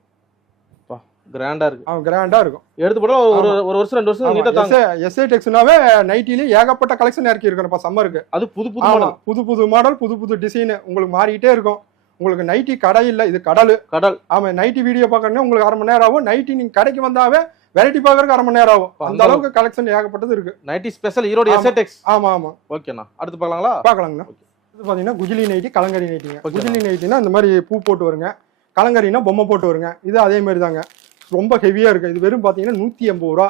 கிராண்டா இருக்கு. கிராண்டா இருக்கும். எடுத்து போனா ஒரு வருஷம் 2 வருஷம் நீட்டா தாங்க. எஸ்ஏடெக்ஸ்னாவே நைட்டில ஏகப்பட்ட கலெக்ஷன் இறக்கி இருக்கணும். சம்மருக்கு அது புது மாடல், புது மாடல், புது டிசைன் உங்களுக்கு மாறிட்டே இருக்கும். உங்களுக்கு நைட்டி கடை இல்ல, இது கடல். ஆமா, நைட்டி வீடியோ பாக்கறதுனா உங்களுக்கு 1/2 மணி நேரம் ஆகும். நைட்டி நீங்க கடைக்கு வந்தாவே வெரைட்டி பாக்கறதுக்கு 1/2 மணி நேரம் ஆகும். அந்த அளவுக்கு கலெக்ஷன் ஏகப்பட்டது இருக்கு. Nighty special Erode SATX. ஆமா ஆமா. ஓகேண்ணா, அடுத்து பார்க்கலாங்களா? பார்க்கலாங்கண்ணா. இது பாத்தீங்கன்னா குஜிலி நைட்டி, கலங்கரி நைட்டிங்க. குஜிலி நைட்டினா இந்த மாதிரி பூ போட்டு வருங்க, கலங்கரினா பொம்மை போட்டு வருங்க. இது அதே மாதிரி தாங்க, ரொம்ப ஹெவியா இருக்கு. இது வெறும் பாத்தீங்கன்னா 180 ரூபா.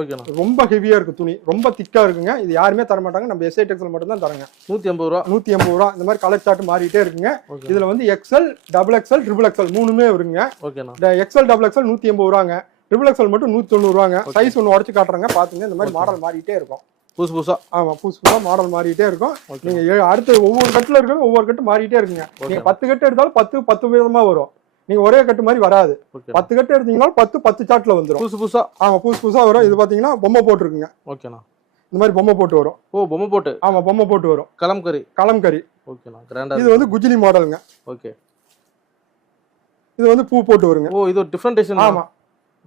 ஓகேண்ணா, ரொம்ப ஹெவியா இருக்கு, துணி ரொம்ப திக்கா இருக்குங்க. இது யாருமே தர மாட்டாங்க, நம்ம SATXல மட்டும் தான் தரங்க. 180 ரூபா. 180 ரூபா. இந்த மாதிரி கலர் சார்ட் மாறிட்டே இருக்குங்க. இதுல வந்து XL, XXL, XXL மூணுமே வருங்க. ஓகேண்ணா, XL, XXL 180 ரூபாங்க, XXL மட்டும் 190 ரூபாங்க. சைஸ் ஒன்று உடச்சு காட்டுறாங்க பாத்துங்க. இந்த மாதிரி மாடல் மாறிட்டே இருக்கும், புதுசு புதுசா. ஆமா, புதுசு புதுசா மாடல் மாறிட்டே இருக்கும். நீங்க அடுத்து ஒவ்வொரு கட்டுல இருக்கிறது ஒவ்வொரு கட்டு மாறிட்டே இருக்குங்க. நீங்க 10 கட்டு எடுத்தாலும் 10 விதமா வரும். நீங்க ஒரே கட்டு மாதிரி வராது. 10 கட்டு எடுத்தீங்கன்னா 10 சார்ட்ல வந்துரும், புதுசு புதுசா. ஆமா, புதுசு புதுசா வரும். இது பாத்தீங்கன்னா பொம்மை போட்டுருக்குங்க. ஓகேண்ணா, இந்த மாதிரி பொம்மை போட்டு வரும். ஓ, பொம்மை போட்டு. ஆமா, பொம்மை போட்டு வரும். கலம்கரி. ஓகேண்ணா, கிராண்டா. இது வந்து குஜிலி மாடலுங்க. ஓகே, இது வந்து பூ போட்டு வருங்க. ஓ, இது ஒரு டிஃபரண்ட் டிசைன். ஆமா,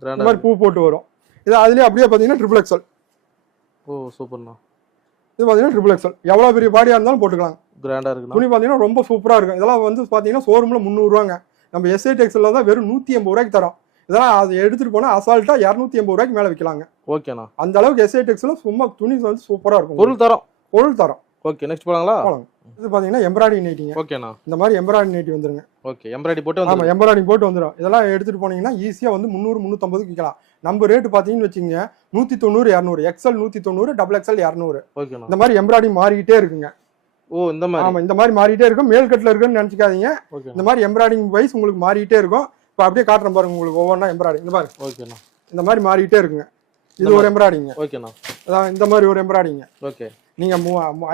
இந்த மாதிரி பூ போட்டு வரும். இது அதுலயே அப்படியே பாத்தீங்கன்னா XXL. ஓ, சூப்பர்ண்ணா. இது பாத்தீங்கன்னா XXL. எவ்வளவு பெரிய பாடியா இருந்தாலும் போட்டுக்கலாம். கிராண்டா இருக்கு. துணி பாத்தீங்கன்னா ரொம்ப சூப்பரா இருக்கும். இதெல்லாம் வந்து பாத்தீங்கன்னா ஷோரூம்ல 300 ரூபாங்க. நம்ம SATXல தான் வெறும் 180 ரூபாய்க்கு தரோம். இதெல்லாம் அதை எடுத்துட்டு போனா அசால்ட்டா 280 ரூபாய்க்கு மேல விற்கலாங்க. ஓகேண்ணா, அந்த அளவுக்கு SATXல சும்மா துணி வந்து சூப்பரா இருக்கும். பொருள் தரம். ஓகே, நெக்ஸ்ட் போலாங்களா? இது பாத்தீங்கன்னா எம்ப்ராய்டரி நைட்டிங்க. ஓகேண்ணா, இந்த மாதிரி எம்ப்ராய்டரி நைட்டி வந்துருங்க. ஓகே, எம்ப்ராய்டரி போட்டு வந்துரும். ஆமா, எம்ப்ராய்டரி போட்டு வந்துரும். இதெல்லாம் எடுத்துட்டு போனீங்கன்னா ஈஸியா வந்து 300 350 விற்கலாம். நம்ம ரேட் பாத்தீங்கன்னு வச்சுங்க 190 200, XL 190, XXL 200. ஓகேண்ணா, இந்த மாதிரி எம்ப்ராய்டரி மாறிட்டே இருக்குங்க. ஓ, இந்த மாதிரி. ஆமா, இந்த மாதிரி மாறிட்டே இருக்கும். மேல் கட்ல இருக்குன்னு நினைச்சுக்காதீங்க. இந்த மாதிரி எம்ப்ராய்டிங் வைஸ் உங்களுக்கு மாறிட்டே இருக்கும். இப்ப அப்படியே காட்டுறேன் பாருங்க உங்களுக்கு ஒவ்வொன்றா எம்ப்ராய்டிங். இந்த பாருங்க. ஓகேண்ணா, இந்த மாதிரி மாறிட்டே இருக்குங்க. இது ஒரு எம்ப்ராய்டிங்க. ஓகேண்ணா, அதான் இந்த மாதிரி ஒரு எம்ப்ராய்டிங்க. ஓகே, நீங்க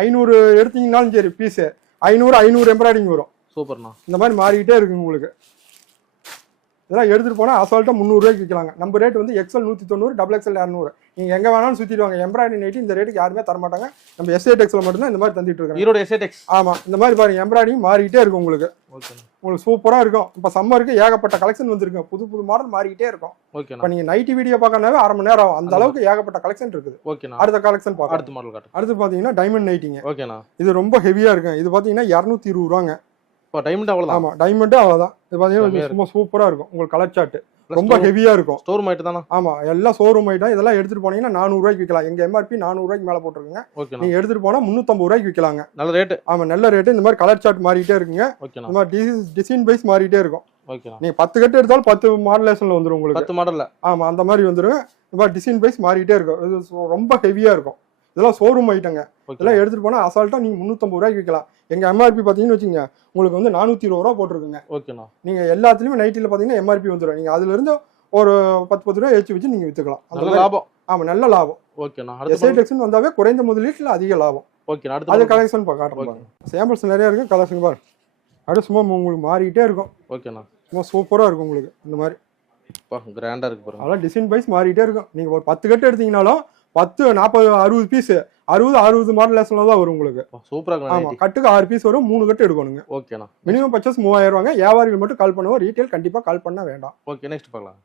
500 எடுத்தீங்கன்னாலும் சரி, பீஸ் 500 எம்ப்ராய்டிங் வரும். சூப்பர்ண்ணா. இந்த மாதிரி மாறிட்டே இருக்குங்க உங்களுக்கு. இதெல்லாம் எடுத்துட்டு போனா அசால்ட்டா 300 ரூபாய்க்கு விற்கலாங்க. நம்ம ரேட் வந்து XL 190, XXL 200. நீங்க எங்க வேணாலும் சுத்திடுவாங்க. எம்ப்ராய்டரி நைட்டி இந்த ரேட்டுக்கு யாருமே தர மாட்டாங்க. நம்ம SATXல மட்டும் தான் இந்த மாதிரி தந்துட்டு இருக்காங்க. ஈரோடு SATX. ஆமா, இந்த மாதிரி பாருங்க எம்ப்ராய்டரி மாறிட்டே இருக்கும் உங்களுக்கு. ஓகேண்ணா, உங்களுக்கு சூப்பரா இருக்கும். இப்ப சம்மருக்கு ஏகப்பட்ட கலெக்ஷன் வந்திருக்கு. புது புது மாடல் மாறிட்டே இருக்கும். ஓகேண்ணா, இப்ப நீங்க நைட்டி வீடியோ பார்க்கறனாவே 1/2 மணி நேரம் ஆகும். அந்த அளவுக்கு ஏகப்பட்ட கலெக்ஷன் இருக்குது. ஓகேண்ணா, அடுத்த கலெக்ஷன் பார்க்கலாம். அடுத்த மாடல் காட்டு. அடுத்து பாத்தீங்கன்னா டைமண்ட் நைட்டிங்க. ஓகேண்ணா, இது ரொம்ப ஹெவியா இருக்கு. இது பாத்தீங்கன்னா 220 ரூபாங்க. டைமண்ட் அவ்வளவுதான். ஆமா, டைமண்ட் அவ்வளவுதான். இது பாத்தீங்கன்னா சும்மா சூப்பரா இருக்கும். உங்களுக்கு கலர் சார்ட் ரொம்ப ஹெவியா இருக்கும். ஸ்டோர் ஐட்டம் தானா? ஆமா, எல்லாம் ஷோரூம் ஐட்டம். இதெல்லாம் எடுத்துட்டு போனீங்கன்னா 400 ரூபாய்க்கு விற்கலாம். எங்க MRP 400 ரூபாய்க்கு மேல போட்டுருக்குங்க. நீங்க எடுத்துட்டு போனா 350 ரூபாய்க்கு விற்கலாங்க. நல்ல ரேட். ஆமா, நல்ல ரேட். இந்த மாதிரி கலர் சார்ட் மாறிட்டே இருக்குங்க. இந்த மாதிரி டிசைன் வைஸ் மாறிட்டே இருக்கும். நீங்க 10 கட்டு எடுத்தாலும் 10 மாடலேஷன்ல வந்துரும் உங்களுக்கு. 10 மாடல்ல. ஆமா, அந்த மாதிரி வந்துரும். இந்த மாதிரி டிசைன் வைஸ் மாறிட்டே இருக்கும். இது ரொம்ப ஹெவியா இருக்கும். இதெல்லாம் ஷோரூம் ஐட்டங்க. இதெல்லாம் எடுத்துட்டு போனா அசால்ட்டா நீங்க 350 ரூபாய்க்கு விற்கலாம். எங்க MRP பாத்தீங்கன்னு வச்சுங்க உங்களுக்கு வந்து 420 ரூபா போட்டுருக்குங்க. ஓகேண்ணா, நீங்க எல்லாத்துலயுமே நைட்டில பாத்தீங்கன்னா MRP வந்துடும். நீங்க அதுல இருந்து ஒரு 10 ரூபாய் ஏற்றி வச்சு நீங்க வித்துக்கலாம். நல்ல லாபம். ஆமா, நல்ல லாபம். ஓகேண்ணா, SATXன்னு வந்தாவே குறைந்த முதலீட்டுல அதிக லாபம். ஓகேண்ணா, அது கலெக்ஷன் காட்டுறேன். சாம்பிள்ஸ் நிறைய இருக்கு, கலெக்ஷன் பாருங்க. அப்படியே சும்மா உங்களுக்கு மாறிட்டே இருக்கும். ஓகேண்ணா, சும்மா சூப்பரா இருக்கும் உங்களுக்கு. இந்த மாதிரி கிராண்டா இருக்கு பாருங்க. அதெல்லாம் டிசைன் வைஸ் மாறிட்டே இருக்கும். நீங்க ஒரு 10 கட்டு எடுத்தீங்கனாலும் 10 40 60 பீஸ் 60 மாடலேஷன்ல தான் வரும் உங்களுக்கு. சூப்பரா இருக்கு. ஆமா, கட்டுக்கு 6 பீஸ் வரும். 3 கட்டு எடுக்கணுங்க. ஓகேண்ணா, மினிமம் பர்ச்சேஸ் 3000 ரூபாங்க. வியாபாரிகள் மட்டும் கால் பண்ணுவோம். ரீட்டைல் கண்டிப்பா கால் பண்ண வேண்டாம். ஓகே, நெக்ஸ்ட் பார்க்கலாம்.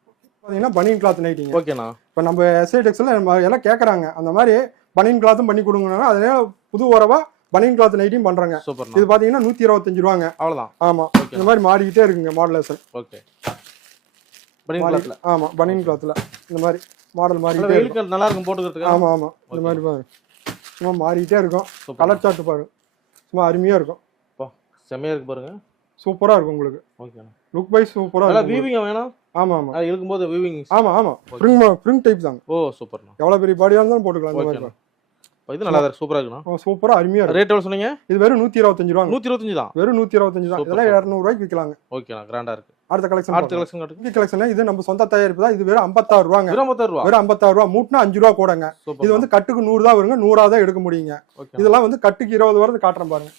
பாத்தீங்கன்னா பனியன் கிளாத் நைட்டிங்க. ஓகேண்ணா, இப்ப நம்ம SATXல எல்லாம் கேக்குறாங்க அந்த மாதிரி பனியன் கிளாத்தும் பண்ணி கொடுங்கன்னா அதனால புது உறவா பனியன் கிளாத் நைட்டியும் பண்றாங்க. சூப்பர். இது பாத்தீங்கன்னா 125 ரூபாங்க. அவ்வளவுதான். ஆமா, இந்த மாதிரி மாறிக்கிட்டே இருக்குங்க மாடலேஷன். ஓகே, பனியன் கிளாத்ல. ஆமா, பனியன் கிளாத்ல இந்த மாதிரி மாடல் மாறிட்டே இருக்கும். நல்லா இருக்கும் போட்டுக்கிறதுக்கு. ஆமா ஆமா, இந்த மாதிரி பாருங்க சும்மா மாறிட்டே இருக்கும். கலர் சார்ட் பாருங்க சும்மா அருமையா இருக்கும். செமையா இருக்கு பாருங்க. சூப்பரா இருக்கும் உங்களுக்கு. ஓகேண்ணா, லுக் வைஸ் சூப்பரா இருக்கும். வீவிங் வேணும். ஆமா ஆமா, அது இருக்கும்போது வீவிங். ஆமா ஆமா, பிரிண்ட் டைப் தாங்க. ஓ, சூப்பர்ண்ணா. எவ்வளவு பெரிய பாடியா இருந்தாலும் போட்டுக்கலாம் இந்த மாதிரி. இது நல்லா இருக்கு, சூப்பரா இருக்குண்ணா. சூப்பரா அருமையா இருக்கு. ரேட் எவ்வளவு சொன்னீங்க? இது வெறும் 125 ரூபாய். 125 தான். வெறும் 125 தான். இதெல்லாம் 200 ரூபாய்க்கு விற்கலாங்க. ஓகேண்ணா, கிராண்டா இருக்கு. அடுத்த கலெக்ஷன் காட்டுங்க. இந்த கலெக்ஷன் இது நம்ம சொந்த தயாரிப்பு தான். இது வெறும் 56 ரூபாங்க. வெறும் 56 ரூபாய். வெறும் 56 ரூபாய். மூட்னா 5 ரூபாய் கூடங்க. இது வந்து கட்டுக்கு 100 தான் வருங்க. 100 தான் எடுக்க முடியுங்க. இதெல்லாம் வந்து கட்டுக்கு 20 வரது காட்டுறேன் பாருங்க.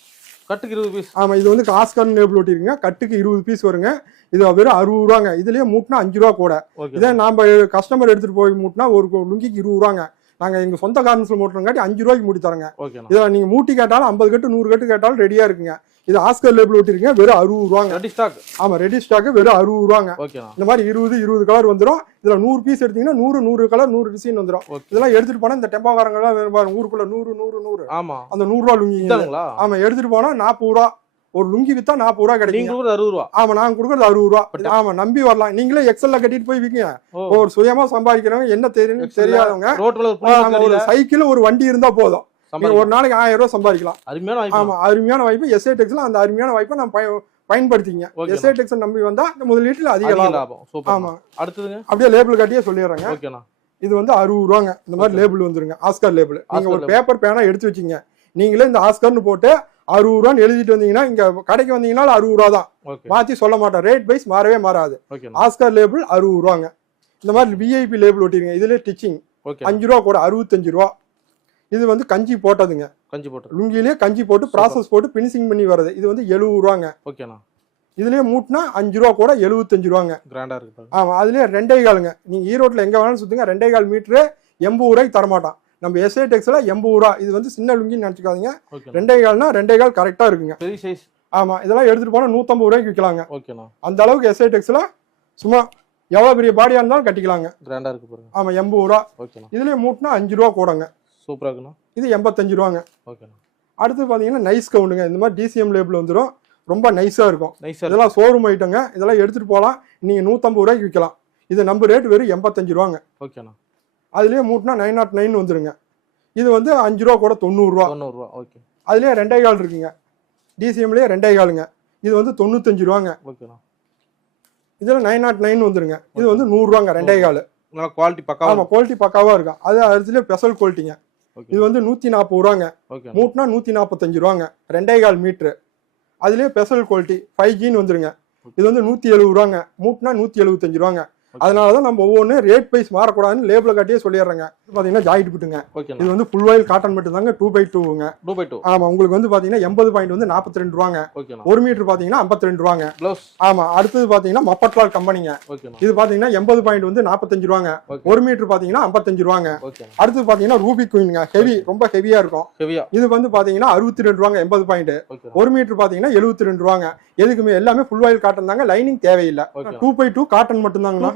கட்டுக்கு 20 பீஸ். ஆமா, இது வந்து ஆஸ்கார் லேபிள் ஒட்டிருக்குங்க. கட்டுக்கு 20 பீஸ் வருங்க. இது வெறும் 60 ரூபாங்க. இதுலயே மூட்னா 5 ரூபாய் கூட. இதே நாம கஸ்டமர் எடுத்துட்டு போய் மூட்னா ஒரு லுங்கிக்கு 20 ரூபாங்க. நாங்க எங்க சொந்த காரணத்துல மூட்டுறங்காட்டி 5 ரூபாய்க்கு மூட்டி தரங்க. இதுல நீங்க மூட்டி கேட்டாலும் 50 கட்டு 100 கட்டு கேட்டாலும் ரெடியா இருக்குங்க. இது ஆஸ்கர் லேபிள் ஒட்டிருக்கீங்க. வெறும் 60 ரூபாங்க. Ready stock. ஆமா, ரெடி ஸ்டாக் வெறும் 60 ரூபாங்க. இந்த மாதிரி 20 கலர் வந்துடும். இதுல 100 பீஸ் எடுத்தீங்கன்னா 100 கலர் 100 டிசைன் வந்துடும். இதெல்லாம் எடுத்துட்டு போனா இந்த டெம்போக்காரங்க ஊருக்குள்ள 100 100 100 ஆமா, அந்த 100 ரூபாய் லுங்கி. ஆமா, எடுத்துட்டு போனா 40 ரூபாய் ஒரு லுங்கி வித்தா 40 ரூபா கிடைக்கும். நீங்க கொடுக்குறது 60 ரூபா. ஆமா, நாங்க கொடுக்குறது 60 ரூபா. ஆமா, நம்பி வரலாம். நீங்களே எக்ஸல்ல கட்டிட்டு போய் விற்கீங்க. ஒரு சுயமா சம்பாதிக்கிறவங்க, என்ன தெரியாதவங்க, ஒரு சைக்கிள் ஒரு வண்டி இருந்தா போதும், ஒரு நாளைக்கு 1000 ரூபாய் சம்பாதிக்கலாம். ஆமா, அருமையான வாய்ப்பு. எஸ்ஏ டெக்ஸ்ல அந்த அருமையான வாய்ப்பை நம்ம பயன்படுத்திங்க. எஸ்ஏ டெக்ஸ் நம்பி வந்தா இந்த முதலீட்டுல அதிக லாபம். ஆமா, அடுத்ததுங்க அப்படியே லேபிள் காட்டியே சொல்லிடுறேங்க. இது வந்து 60 ரூபாங்க. இந்த மாதிரி லேபிள் வந்துருங்க, ஆஸ்கார் லேபிள். நீங்க ஒரு பேப்பர் பேனா எடுத்து வச்சீங்க, நீங்களே இந்த ஆஸ்கர்னு போட்டு 60 ரூபான்னு எழுதிட்டு வந்தீங்கன்னா, இங்க கடைக்கு வந்தீங்கன்னா 60 ரூபா தான், மாத்தி சொல்ல மாட்டேன். ரேட் வைஸ் மாறவே மாறாது. ஆஸ்கார் லேபிள் 60 ரூபாங்க. இந்த மாதிரி விஐபி லேபிள் ஒட்டிருங்க. இதுல டிச்சிங் 5 ரூபா கூட 65 ரூபா. இது வந்து கஞ்சி போட்டதுங்க, கஞ்சி போட்டு லுங்கிலேயே கஞ்சி போட்டு ப்ராசஸ் போட்டு பினிஷிங் பண்ணி வருது. இது வந்து 70 ரூபாங்க. இதுலயே மூட்டினா 5 ரூபா கூட 75 ரூபாங்க. கிராண்டா இருக்கு. ஆமா, அதுலயே 2.25ங்க. நீங்க ஈரோட்ல எங்க வேணாலும் சுத்துங்க, 2.25 மீட்டரு 80 ரூபாய்க்கு தரமாட்டான். நம்ம எஸ்ஏ டெக்ஸ்ல 80 ரூபா. இது வந்து சின்ன லுங்கின்னு நினைச்சுக்காதீங்க. 2.25னா 2.25 கரெக்டா இருக்குங்க. பெரிய சைஸ். ஆமா, இதெல்லாம் எடுத்துட்டு போனா 150 ரூபாய்க்கு விற்கலாங்க. அந்த அளவுக்கு எஸ்ஏ டெக்ஸ்ல சும்மா எவ்வளவு பெரிய பாடியா இருந்தாலும் கட்டிக்கலாங்க. கிராண்டா இருக்கு பாருங்க. ஆமா, 80 ரூபா. இதுலயே மூட்டினா 5 ரூபா கூடங்க. சூப்பரா இருக்குண்ணா. இது 85 ரூபாங்க. அடுத்து பாத்தீங்கன்னா நைஸ் கவுண்டுங்க. இந்த மாதிரி டிசிஎம் லேபிள் வந்துடும், ரொம்ப நைஸா இருக்கும். இதெல்லாம் ஷோரூம் ஐட்டங்க. இதெல்லாம் எடுத்துட்டு போகலாம், நீங்க 150 ரூபாய்க்கு விற்கலாம். இது நம்ம ரேட் வெறும் 85 ரூபாங்க. ஓகேண்ணா. அதுலயே மூட்டினா 909 வந்துருங்க. இது வந்து 5 ரூபா கூட 90 ரூபா. ஓகே. அதுலயே 2.25 இருக்குங்க. டிசிஎம்லயே 2.25ங்க. இது வந்து 95 ரூபாங்க. ஓகேண்ணா. இதுல 909 வந்துருங்க. இது வந்து 100 ரூபாங்க. 2.25. நல்லா குவாலிட்டி பக்காவா. ஆமா, குவாலிட்டி பக்காவா இருக்கும். அது அதுல ஸ்பெஷல் குவாலிட்டிங்க. இது வந்து 140 ரூபாங்க. மூட்டினா 145 ரூபாங்க. 2.25 மீட்டரு. அதுலயே ஸ்பெஷல் குவாலிட்டி 5Gன்னு வந்துருங்க. இது வந்து 170 ரூபாங்க. மூட்டினா 175 ரூபாங்க. அதனாலதான் நம்ம ஒவ்வொன்னு ரேட் வைஸ் மாறக்கூடாதுன்னு லேபிள காட்டியே சொல்லிடுறேங்க. பாத்தீங்கன்னா ஜாயிண்ட் பிட்டுங்க. இது வந்து ஃபுல் ஆயில் காட்டன் மட்டும் தாங்க. 2x2ங்க. 2x2. ஆமா, உங்களுக்கு வந்து பாத்தீங்கன்னா 80 பாயிண்ட் வந்து 42 ரூபாங்க. 1 மீட்டர் பாத்தீங்கன்னா 52 ரூபாங்க. ஆமா, அடுத்தது பாத்தீங்கன்னா மப்பட்லால் கம்பெனிங்க. இது பாத்தீங்கன்னா 80 பாயிண்ட் வந்து 45 ரூபாங்க. 1 மீட்டர் பாத்தீங்கன்னா 55 ரூபாங்க. அடுத்து பாத்தீங்கன்னா ரூபி குயின்ங்க. ஹெவி, ரொம்ப ஹெவியா இருக்கும். இது வந்து பாத்தீங்கன்னா 62 ரூபாங்க. 80 பாயிண்ட். 1 மீட்டர் பாத்தீங்கன்னா 72 ரூபாங்க. எதுக்குமே எல்லாமே ஃபுல் ஆயில் காட்டன் தாங்க. லைனிங் தேவையில்லை. 2x2 காட்டன் மட்டும் தாங்க.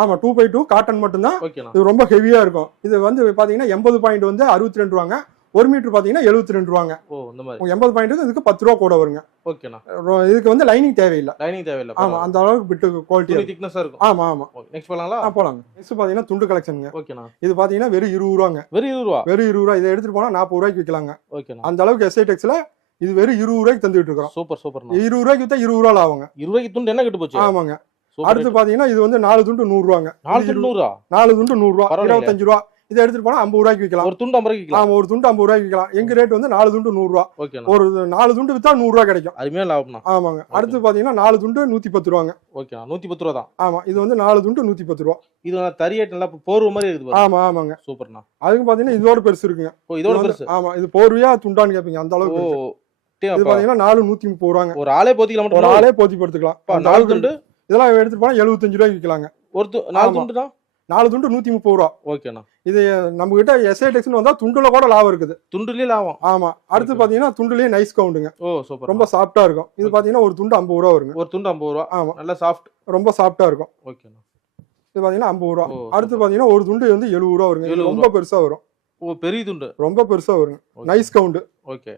ஆமா, 2x2 காட்டன் மட்டும் தான். இது ரொம்ப ஹெவியா இருக்கும். இது வந்து பாத்தீங்கன்னா 80 பாயிண்ட் வந்து 62 ரூபாங்க. 1 மீட்டர் பாத்தீங்கன்னா 72 ரூபாங்க. 80 பாயிண்ட் இதுக்கு 10 ரூபா கூட வருங்க. ஓகேண்ணா. இதுக்கு வந்து லைனிங் தேவையில்லை. ஆமா, அந்த அளவுக்கு பிட்டு குவாலிட்டி திக்னஸா இருக்கும். ஆமா ஆமா. நெக்ஸ்ட் போலாங்களா? போலாங்க. நெக்ஸ்ட் பாத்தீங்கன்னா துண்டு கலெக்ஷனுங்க. ஓகேண்ணா. இது பாத்தீங்கன்னா வெறும் 20 ரூபாங்க. வெறும் 20 ரூபா. வெறும் 20 ரூபா. இதை எடுத்துட்டு போனா 40 ரூபாய்க்கு விற்கலாங்க. ஓகேண்ணா. அந்த அளவுக்கு எஸ்ஐ டெக்ஸ்ல இது வெறும் 20 ரூபாய்க்கு தந்துட்டு இருக்கோம். Super super. 20 ரூபாய்க்கு வித்தா 20 ரூபா ஆகுங்க. 20 ரூபாய்க்கு துண்டு என்ன கட்டு போச்சு? ஆமாங்க. அடுத்து பாத்தீங்கன்னா இது வந்து 4 துண்டு 100 ரூபாங்க. 4 துண்டு 100 ரூபா. 4 துண்டு 100 ரூபா. 25 ரூபா. இதை எடுத்துட்டு போனா 50 ரூபாய்க்கு விற்கலாம். ஒரு துண்டு 50 ரூபாய்க்கு விற்கலாம். ஆமா, ஒரு துண்டு 50 ரூபாய்க்கு விற்கலாம். எங்க ரேட் வந்து 4 துண்டு 100 ரூபா. ஒரு 4 துண்டு வித்தா 100 ரூபா கிடைக்கும். அதுமே லாபம். ஆமாங்க. அடுத்து பாத்தீங்கன்னா 4 துண்டு 110 ரூபாங்க. ஓகே, 110 ரூபா தான். ஆமா, இது வந்து 4 துண்டு 110 ரூபா. இது தரியேட் நல்லா போர்வை மாதிரி இருக்குது. ஆமா ஆமாங்க. சூப்பர்ண்ணா. அதுக்கு பாத்தீங்கன்னா இதோட பெருசு இருக்குங்க. இதோட பெருசு. ஆமா, இது போர்வையா துண்டான்னு கேப்பீங்க, அந்த அளவுக்கு. இது பாத்தீங்கன்னா 4 130 ரூபாங்க. ஒரு ஆளே போத்திக்கலாம். ஒரு ஆளே போத்தி படுத்துக்கலாம். 4 துண்டு இதெல்லாம் எடுத்துட்டு போனா 75 ரூபாய்க்கு விற்கலாங்க. ஒரு 4 துண்டு தான். 4 துண்டு 130 ரூபா. ஓகேண்ணா. இது நம்ம கிட்ட எஸ்ஐ டெக்ஸ்னு வந்தா துண்டுல கூட லாபம் இருக்குது. துண்டுலயே லாபம். ஆமா. அடுத்து பாத்தீங்கன்னா துண்டுலயே நைஸ் கவுண்டுங்க. ஓ சூப்பர். ரொம்ப சாஃப்ட்டா இருக்கும். இது பாத்தீங்கன்னா ஒரு துண்டு 50 ரூபா வருங்க. ஒரு துண்டு 50 ரூபா. ஆமா, நல்ல சாஃப்ட், ரொம்ப சாஃப்ட்டா இருக்கும். ஓகேண்ணா. இது பாத்தீங்கன்னா 50 ரூபா. அடுத்து பாத்தீங்கன்னா ஒரு துண்டு வந்து 70 ரூபா வருங்க. ரொம்ப பெருசா வரும். ஓ, பெரிய துண்டு ரொம்ப பெருசா வருங்க. Nice count. ஓகே.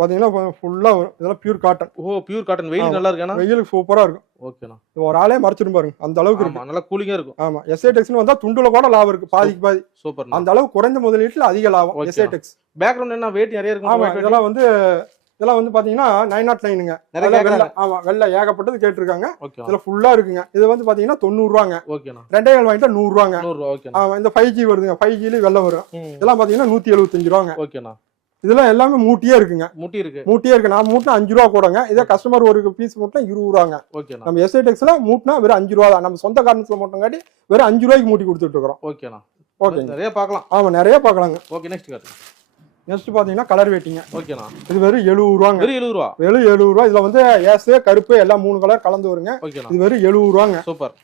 பாத்தீங்கன்னா ஃபுல்லா இதெல்லாம் பியூர் காட்டன். ஓ, பியூர் காட்டன். வெயில் நல்லா இருக்கேனா? வெயிலுக்கு சூப்பரா இருக்கும். ஓகேண்ணா. ஒரு ஆளே மறைச்சிரும் பாருங்க, அந்த அளவுக்கு இருக்கு. நல்லா கூலிங்கா இருக்கும். ஆமா, எஸ்ஐ டெக்ஸ்னு வந்தா துண்டுல கூட லாபம் இருக்கு, பாதிக்கு பாதி. சூப்பர். அந்த அளவுக்கு குறைஞ்ச முதலீட்டுல அதிக லாபம் எஸ்ஐ டெக்ஸ். பேக்ரவுண்ட் என்ன வெயிட் நிறைய இருக்கு. ஆமா, இதெல்லாம் வந்து பாத்தீங்கன்னா 909ங்க. ஆமா, வெள்ள ஏகப்பட்டது கேட்டிருக்காங்க. இதுல ஃபுல்லா இருக்குங்க. இது வந்து பாத்தீங்கன்னா 90 ரூபாங்க. ஓகேண்ணா. 2 வாங்கிட்டா 100 ரூபாங்க. 100 ரூபா. ஓகே. ஆமா, இந்த 5G வருதுங்க. 5Gல வெள்ள வரும். இதெல்லாம் பாத்தீங்கன்னா 175 ரூபாங்க. ஓகேண்ணா. இதெல்லாம் எல்லாமே மூட்டியே இருக்குங்க. மூட்டியே இருக்கு. நான் மூட்டினா 5 ரூபா கூடங்க. இதே கஸ்டமர் ஒரு பீஸ் மூட்டினா 20 ரூபாங்க. நம்ம எஸ்ஐ டெக்ஸ்ல மூட்டினா வெறும் 5 ரூபா தான். நம்ம சொந்த காரணத்துல மூட்டம் காட்டி வெறும் 5 ரூபாய்க்கு மூட்டி கொடுத்துட்டு இருக்கிறோம். ஓகேண்ணா. ஓகே, நிறைய பார்க்கலாம். ஆமா, நிறைய பார்க்கலாங்க. ஓகே, நெக்ஸ்ட் காட்டுங்க. நெக்ஸ்ட் பாத்தீங்கன்னா கலர் வெயிட்டிங்க. ஓகேண்ணா. இது வெறும் 70 ரூபாங்க. வெறும் 70 ரூபா. வெறும் 70 ரூபா. இதுல வந்து ஏஸ் கருப்பு எல்லாம் 3 கலர் கலந்து வருங்க. இது வெறும் 70 ரூபாங்க. சூப்பர்.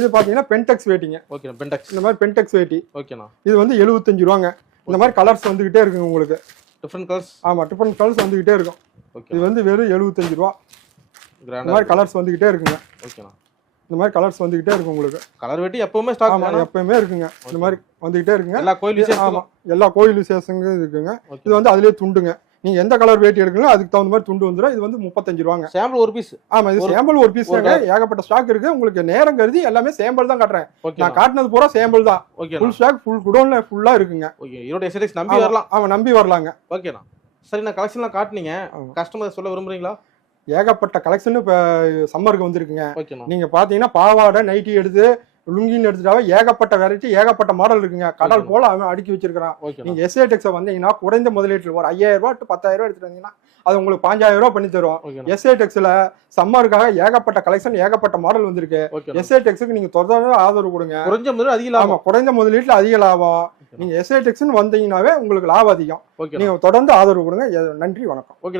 இது பாத்தீங்கன்னா பென்டெக்ஸ் வெயிட்டிங்க. ஓகே, பென்டெக்ஸ். இந்த மாதிரி பென்டெக்ஸ் வெயிட்டி. ஓகேண்ணா. இது வந்து 75 ரூபாங்க. இந்த மாதிரி கலர்ஸ் வந்துகிட்டே இருக்குங்க உங்களுக்கு. Different colours. ஆமா, டிஃபரண்ட் கலர்ஸ் வந்துகிட்டே இருக்கும். இது வந்து வெறும் 75 ரூபா. இந்த மாதிரி கலர்ஸ் வந்துகிட்டே இருக்குங்க. ஓகேண்ணா. இந்த மாதிரி கலர்ஸ் வந்துகிட்டே இருக்கும் உங்களுக்கு. கலர் வெட்டி எப்பவுமே ஸ்டாக். ஆமா, எப்பவுமே இருக்குங்க. இந்த மாதிரி வந்துகிட்டே இருக்குங்க. எல்லா கோயில் விசேஷம். ஆமா, எல்லா கோயில் விசேஷங்களும் இருக்குங்க. இது வந்து அதுலயே துண்டுங்க. நீங்க எந்த கலர் வேட்டி எடுக்கணும் அதுக்கு தகுந்த மாதிரி துண்டு வந்துடும். இது வந்து 35 ரூபாங்க. சாம்பிள் ஒரு பீஸ். ஆமா, இது சாம்பிள் ஒரு பீஸ் தாங்க. ஏகப்பட்ட ஸ்டாக் இருக்கு. உங்களுக்கு நேரம் கருதி எல்லாமே சாம்பிள் தான் காட்டுறேன். நான் காட்டினது பூரா சாம்பிள் தான். ஃபுல் ஸ்டாக் ஃபுல் குடோன்ல ஃபுல்லா இருக்குங்க. ஓகே, ஈரோடு எஸ்ஏடெக்ஸ் நம்பி வரலாம். ஆமா, நம்பி வரலாங்க. ஓகேண்ணா. சரி, நான் கலெக்ஷன்லாம் காட்டுனீங்க, கஸ்டமர் சொல்ல விரும்புறீங்களா? ஏகப்பட்ட கலெக்ஷன் இப்ப சம்மருக்கு வந்திருக்குங்க. ஓகேண்ணா. நீங்க பாத்தீங்கன்னா பாவாடை நைட்டி எடுத்து லுங்கின்னு எடுத்துட்டாவே ஏகப்பட்ட வெரைட்டி ஏகப்பட்ட மாடல் இருக்குங்க. கடல் போல அவன் அடுக்கி வச்சிருக்கான். நீங்க எஸ்ஏடெக்ஸ் வந்தீங்கன்னா குறைந்த முதலீட்டில் ஒரு 5000 ரூபாய் டு 10000 ரூபாய் எடுத்துட்டு வந்தீங்கன்னா அது உங்களுக்கு 5000 ரூபாய் பண்ணி தரும். எஸ்ஏடெக்ஸ்ல சம்மருக்காக ஏகப்பட்ட கலெக்ஷன் ஏகப்பட்ட மாடல் வந்திருக்கு. எஸ்ஏடெக்ஸ்க்கு நீங்க தொடர்ந்து ஆதரவு கொடுங்க. குறைஞ்ச முதலீடு அதிக லாபம். குறைந்த முதலீட்டுல அதிக லாபம். நீங்க எஸ்ஏடெக்ஸ் வந்தீங்கன்னாவே உங்களுக்கு லாபம் அதிகம். நீங்க தொடர்ந்து ஆதரவு கொடுங்க. நன்றி, வணக்கம்.